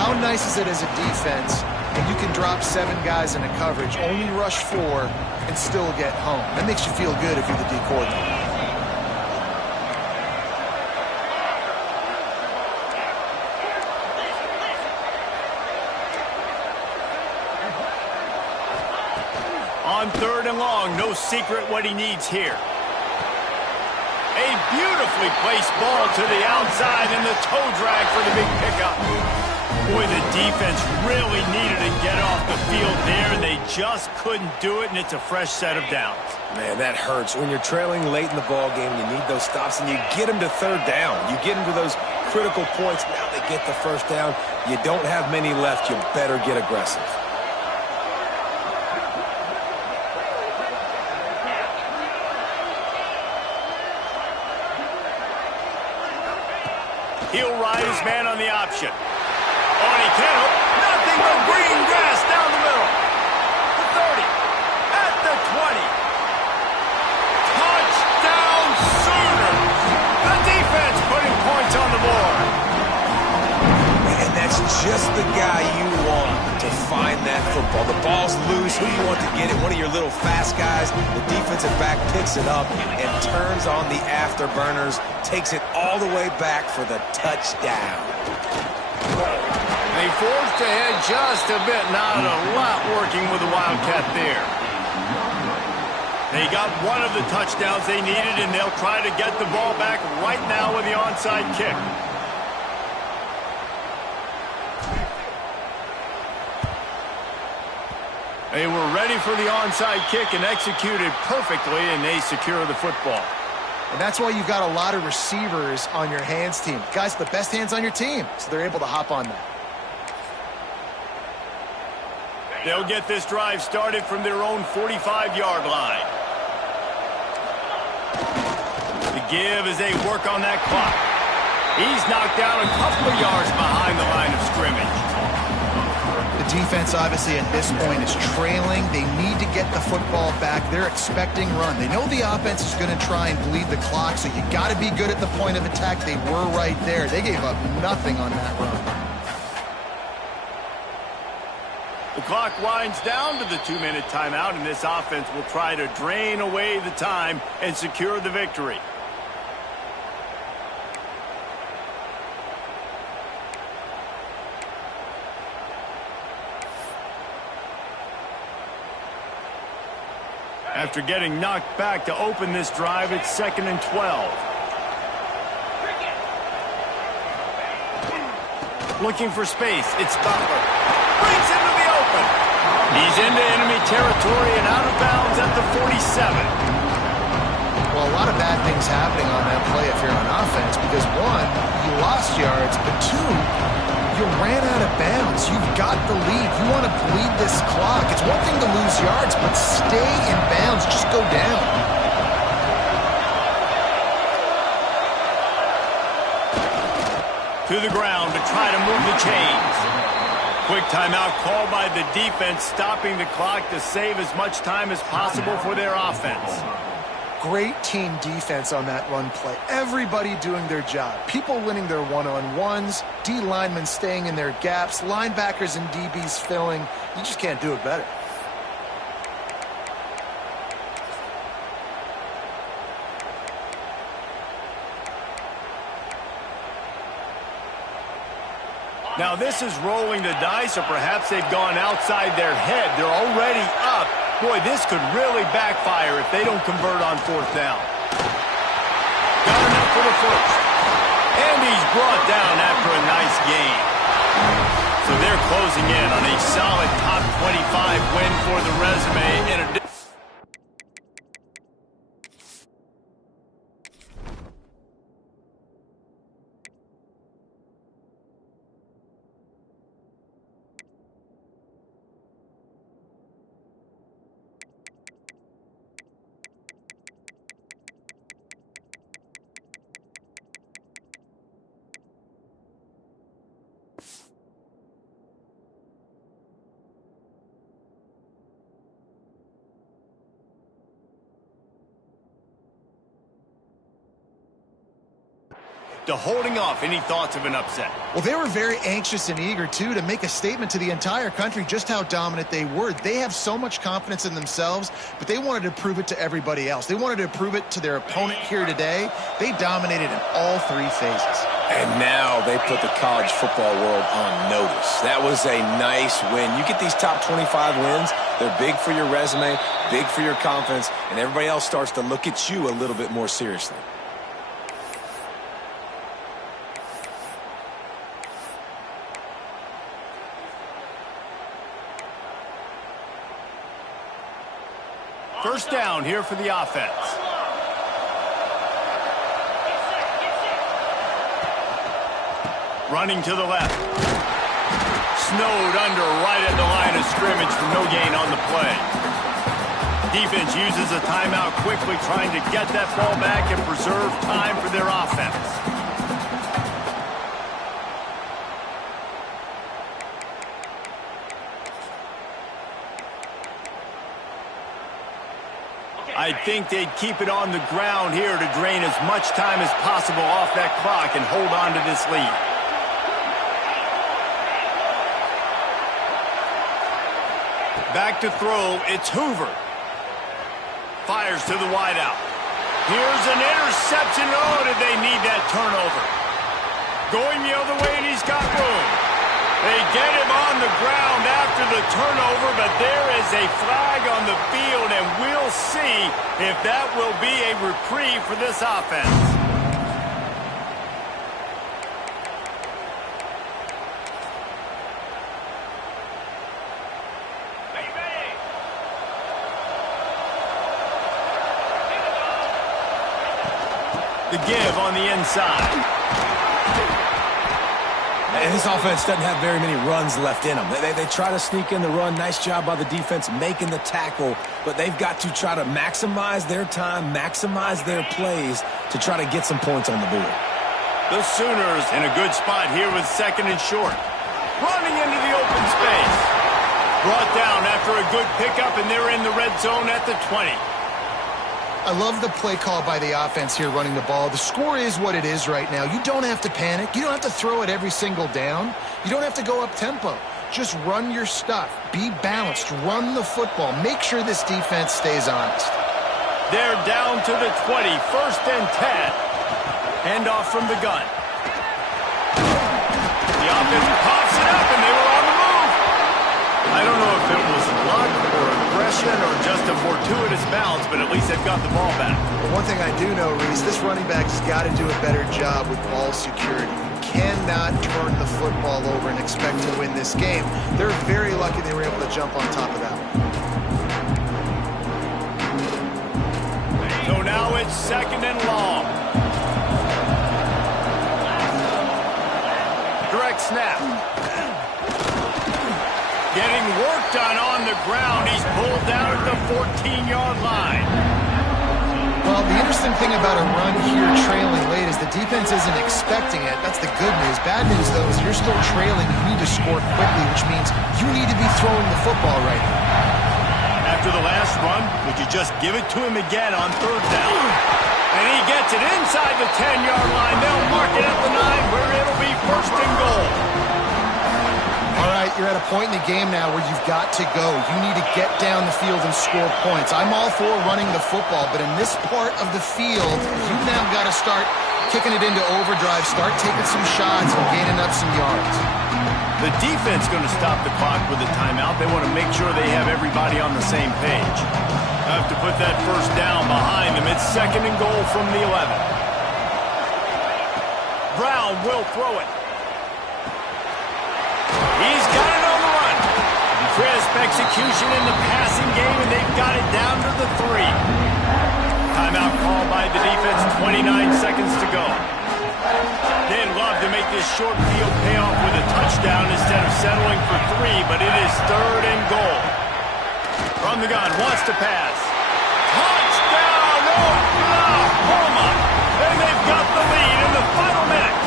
How nice is it as a defense, and you can drop 7 guys in a coverage, only rush 4, and still get home? That makes you feel good if you're the D coordinator. On 3rd and long, no secret what he needs here. A beautifully placed ball to the outside and the toe drag for the big pickup. Boy, the defense really needed to get off the field there, and they just couldn't do it, and it's a fresh set of downs. Man, that hurts. When you're trailing late in the ball game, you need those stops, and you get them to 3rd down. You get them to those critical points. Now they get the first down. You don't have many left. You better get aggressive. He'll ride his man on the option. Oh, and he can't. Nothing but green grass down the middle. The 30. At the 20. Touchdown Sooners. The defense putting points on the board. And that's just the guy you want to find that football. The ball's loose. Who do you want to get it? One of your little fast guys. The defensive back picks it up and turns on the afterburners. Takes it all the way back for the touchdown. They forced ahead just a bit. Not a lot working with the Wildcat there. They got one of the touchdowns they needed, and they'll try to get the ball back right now with the onside kick. They were ready for the onside kick and executed perfectly, and they secure the football. And that's why you've got a lot of receivers on your hands team. Guys, the best hands on your team, so they're able to hop on that. They'll get this drive started from their own 45-yard line. The give as they work on that clock. He's knocked down a couple of yards behind the line of scrimmage. The defense, obviously, at this point is trailing. They need to get the football back. They're expecting run. They know the offense is going to try and bleed the clock, so you got to be good at the point of attack. They were right there. They gave up nothing on that run. The clock winds down to the 2-minute timeout, and this offense will try to drain away the time and secure the victory. After getting knocked back to open this drive, it's 2nd and 12. Looking for space, it's Butler. Brings into the open. He's into enemy territory and out of bounds at the 47. Well, a lot of bad things happening on that play if you're on offense, because 1, you lost yards, but 2, you ran out of bounds. You've got the lead. You want to bleed this clock. It's one thing to lose yards, but stay in bounds. Just go down. To the ground to try to move the chains. Quick timeout called by the defense, stopping the clock to save as much time as possible for their offense. Great team defense on that run play. Everybody doing their job. People winning their one-on-ones, D linemen staying in their gaps, linebackers and DBs filling. You just can't do it better. Now this is rolling the dice, or perhaps they've gone outside their head. They're already up. Boy, this could really backfire if they don't convert on fourth down. Got enough for the first. And he's brought down after a nice gain. So they're closing in on a solid top 25 win for the resume in a to holding off any thoughts of an upset. Well, they were very anxious and eager, too, to make a statement to the entire country just how dominant they were. They have so much confidence in themselves, but they wanted to prove it to everybody else. They wanted to prove it to their opponent here today. They dominated in all three phases. And now they put the college football world on notice. That was a nice win. You get these top 25 wins, they're big for your resume, big for your confidence, and everybody else starts to look at you a little bit more seriously. First down here for the offense. Running to the left. Snowed under right at the line of scrimmage for no gain on the play. Defense uses a timeout quickly, trying to get that ball back and preserve time for their offense. I think they'd keep it on the ground here to drain as much time as possible off that clock and hold on to this lead. Back to throw, it's Hoover. Fires to the wideout. Here's an interception. Oh, did they need that turnover? Going the other way, and he's got room. They get him on the ground after the turnover, but there is a flag on the field, and we'll see if that will be a reprieve for this offense. The give on the inside. And this offense doesn't have very many runs left in them. They try to sneak in the run. Nice job by the defense making the tackle, but they've got to try to maximize their time, maximize their plays to try to get some points on the board. The Sooners in a good spot here with second and short. Running into the open space. Brought down after a good pickup, and they're in the red zone at the 20. I love the play call by the offense here running the ball. The score is what it is right now. You don't have to panic. You don't have to throw it every single down. You don't have to go up tempo. Just run your stuff. Be balanced. Run the football. Make sure this defense stays honest. They're down to the 20. First and 10. Handoff from the gun. The offense pops it up, and they were on the move. I don't know if it was luck or aggression or just a fortuitous bounce, but at least they've got the ball back. But one thing I do know, Reese, this running back's got to do a better job with ball security. You cannot turn the football over and expect to win this game. They're very lucky they were able to jump on top of that one. So now it's second and long. Direct snap. Getting work done on the ground. He's pulled down at the 14-yard line. Well, the interesting thing about a run here trailing late is the defense isn't expecting it. That's the good news. Bad news, though, is you're still trailing. You need to score quickly, which means you need to be throwing the football right now. After the last run, would you just give it to him again on third down? And he gets it inside the 10-yard line. They'll mark it at the 9 where it'll be first and goal. All right, you're at a point in the game now where you've got to go. You need to get down the field and score points. I'm all for running the football, but in this part of the field, you've now got to start kicking it into overdrive, start taking some shots and gaining up some yards. The defense going to stop the clock with a timeout. They want to make sure they have everybody on the same page. Have to put that first down behind them. It's second and goal from the 11. Brown will throw it. He's got it on the run. Crisp execution in the passing game, and they've got it down to the 3. Timeout called by the defense, 29 seconds to go. They'd love to make this short field pay off with a touchdown instead of settling for 3, but it is third and goal. From the gun, wants to pass. Touchdown, Oklahoma! And they've got the lead in the final minute.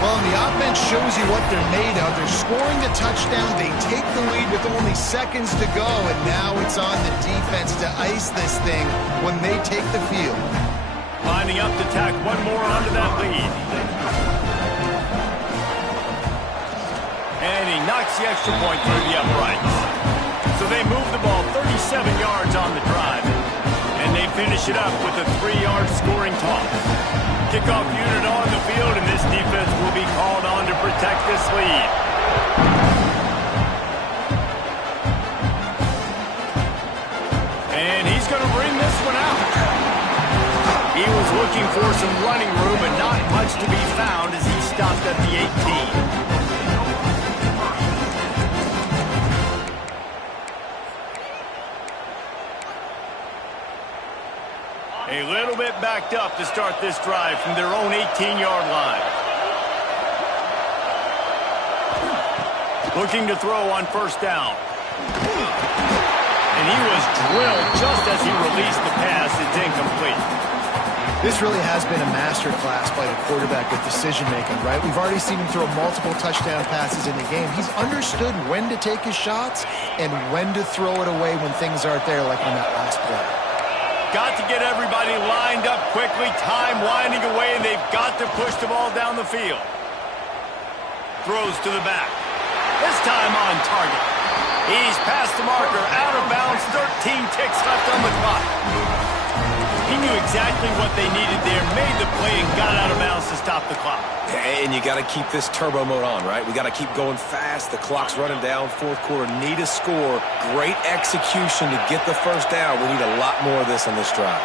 Well, and the offense shows you what they're made of. They're scoring the touchdown. They take the lead with only seconds to go, and now it's on the defense to ice this thing when they take the field. Lining up to tack one more onto that lead. And he knocks the extra point through the uprights. So they move the ball 37 yards on the drive. And they finish it up with a 3-yard scoring toss. Kickoff unit on the field, and this defense will be called on to protect this lead. And he's going to bring this one out. He was looking for some running room, but not much to be found as he stopped at the 18. A little bit backed up to start this drive from their own 18-yard line. Looking to throw on first down. And he was drilled just as he released the pass. It's incomplete. This really has been a masterclass by the quarterback with decision-making, right? We've already seen him throw multiple touchdown passes in the game. He's understood when to take his shots and when to throw it away when things aren't there, like on that last play. Got to get everybody lined up quickly, time winding away, and they've got to push the ball down the field. Throws to the back. This time on target. He's past the marker, out of bounds, 13 ticks left on the clock. He knew exactly what they needed there, made the play, and got out of bounds to stop the clock. And you got to keep this turbo mode on, right? We got to keep going fast. The clock's running down. Fourth quarter, need a score. Great execution to get the first down. We need a lot more of this on this drive.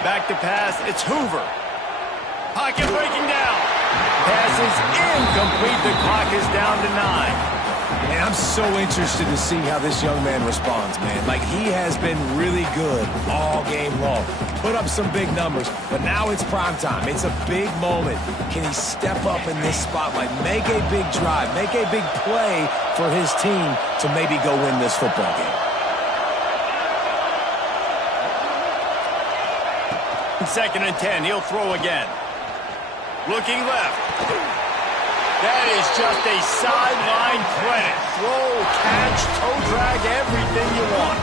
Back to pass. It's Hoover. Pocket breaking down. Pass is incomplete. The clock is down to 9. And I'm so interested to see how this young man responds, man. Like, he has been really good all game long. Put up some big numbers, but now it's prime time. It's a big moment. Can he step up in this spotlight, make a big drive, make a big play for his team to maybe go win this football game? Second and 10. He'll throw again. Looking left. That is just a sideline credit. Throw, catch, toe drag, everything you want.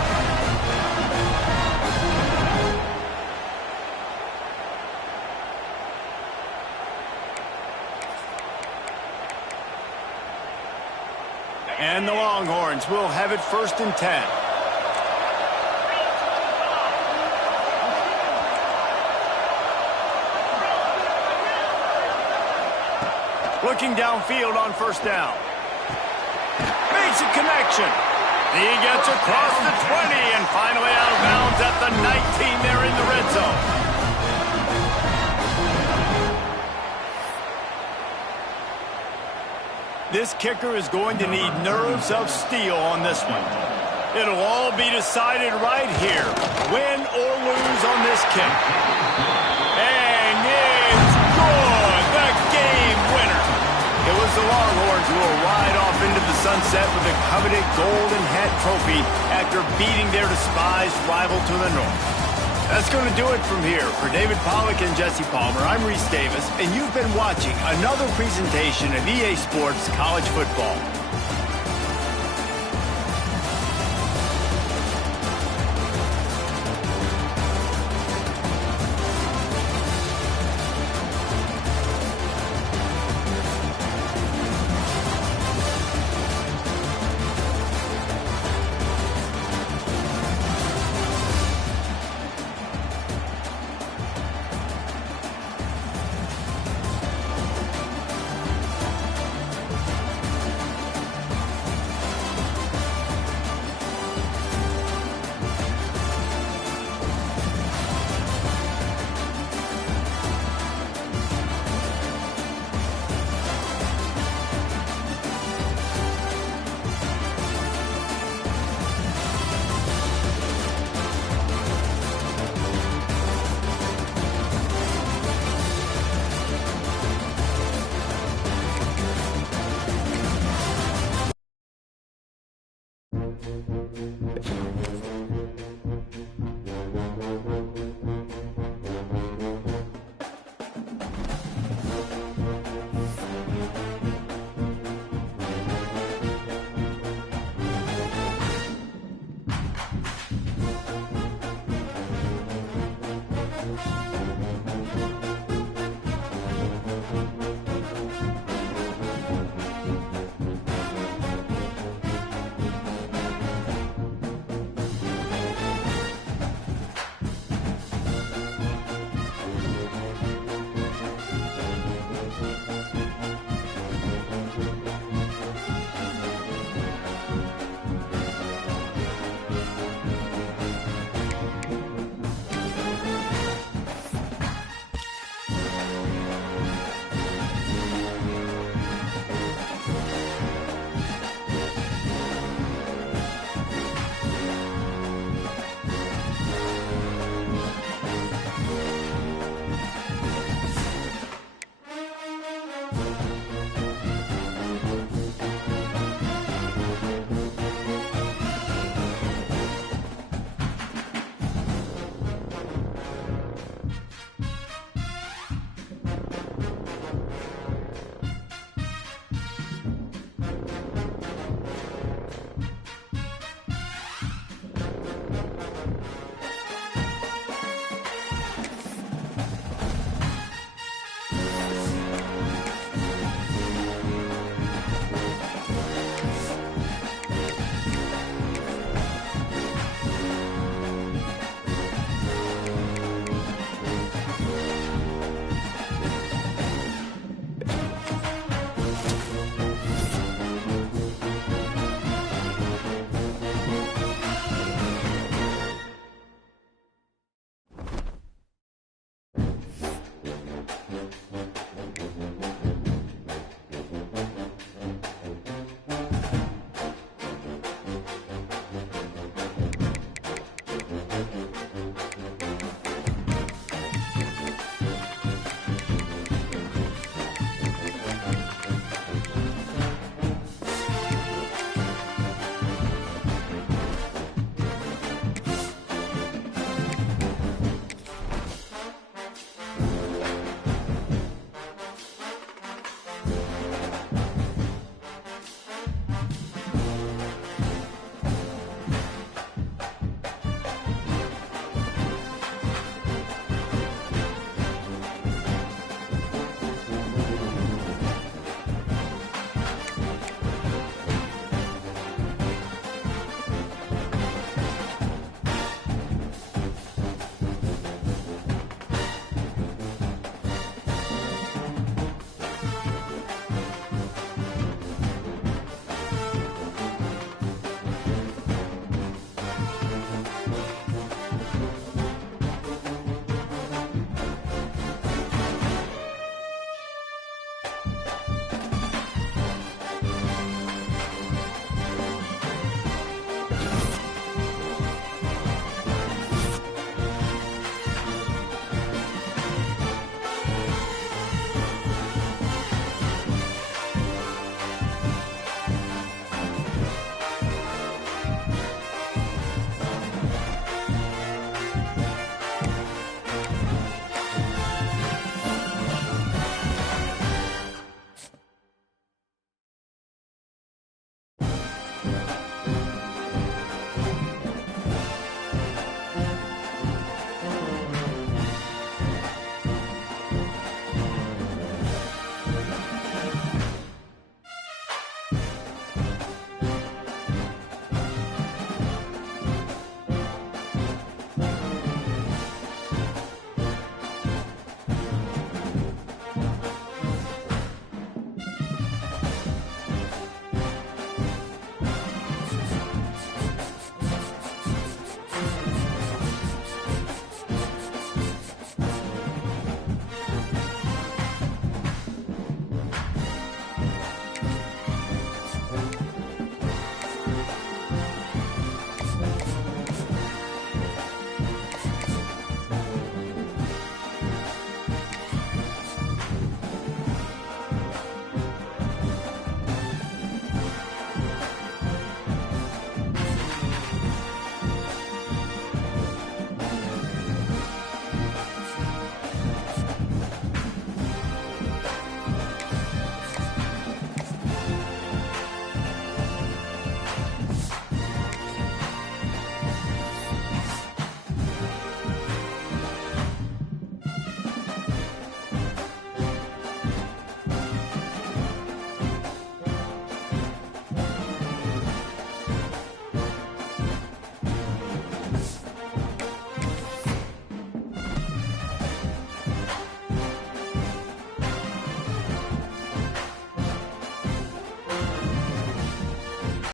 And the Longhorns will have it first and 10. Looking downfield on first down. Makes a connection. He gets across the 20 and finally out of bounds at the 19 there in the red zone. This kicker is going to need nerves of steel on this one. It'll all be decided right here. Win or lose on this kick. And it's good. The game winner. It goes the Longhorns, who will ride off into the sunset with the coveted Golden Hat Trophy after beating their despised rival to the north. That's going to do it from here. For David Pollack and Jesse Palmer, I'm Reese Davis, and you've been watching another presentation of EA Sports College Football.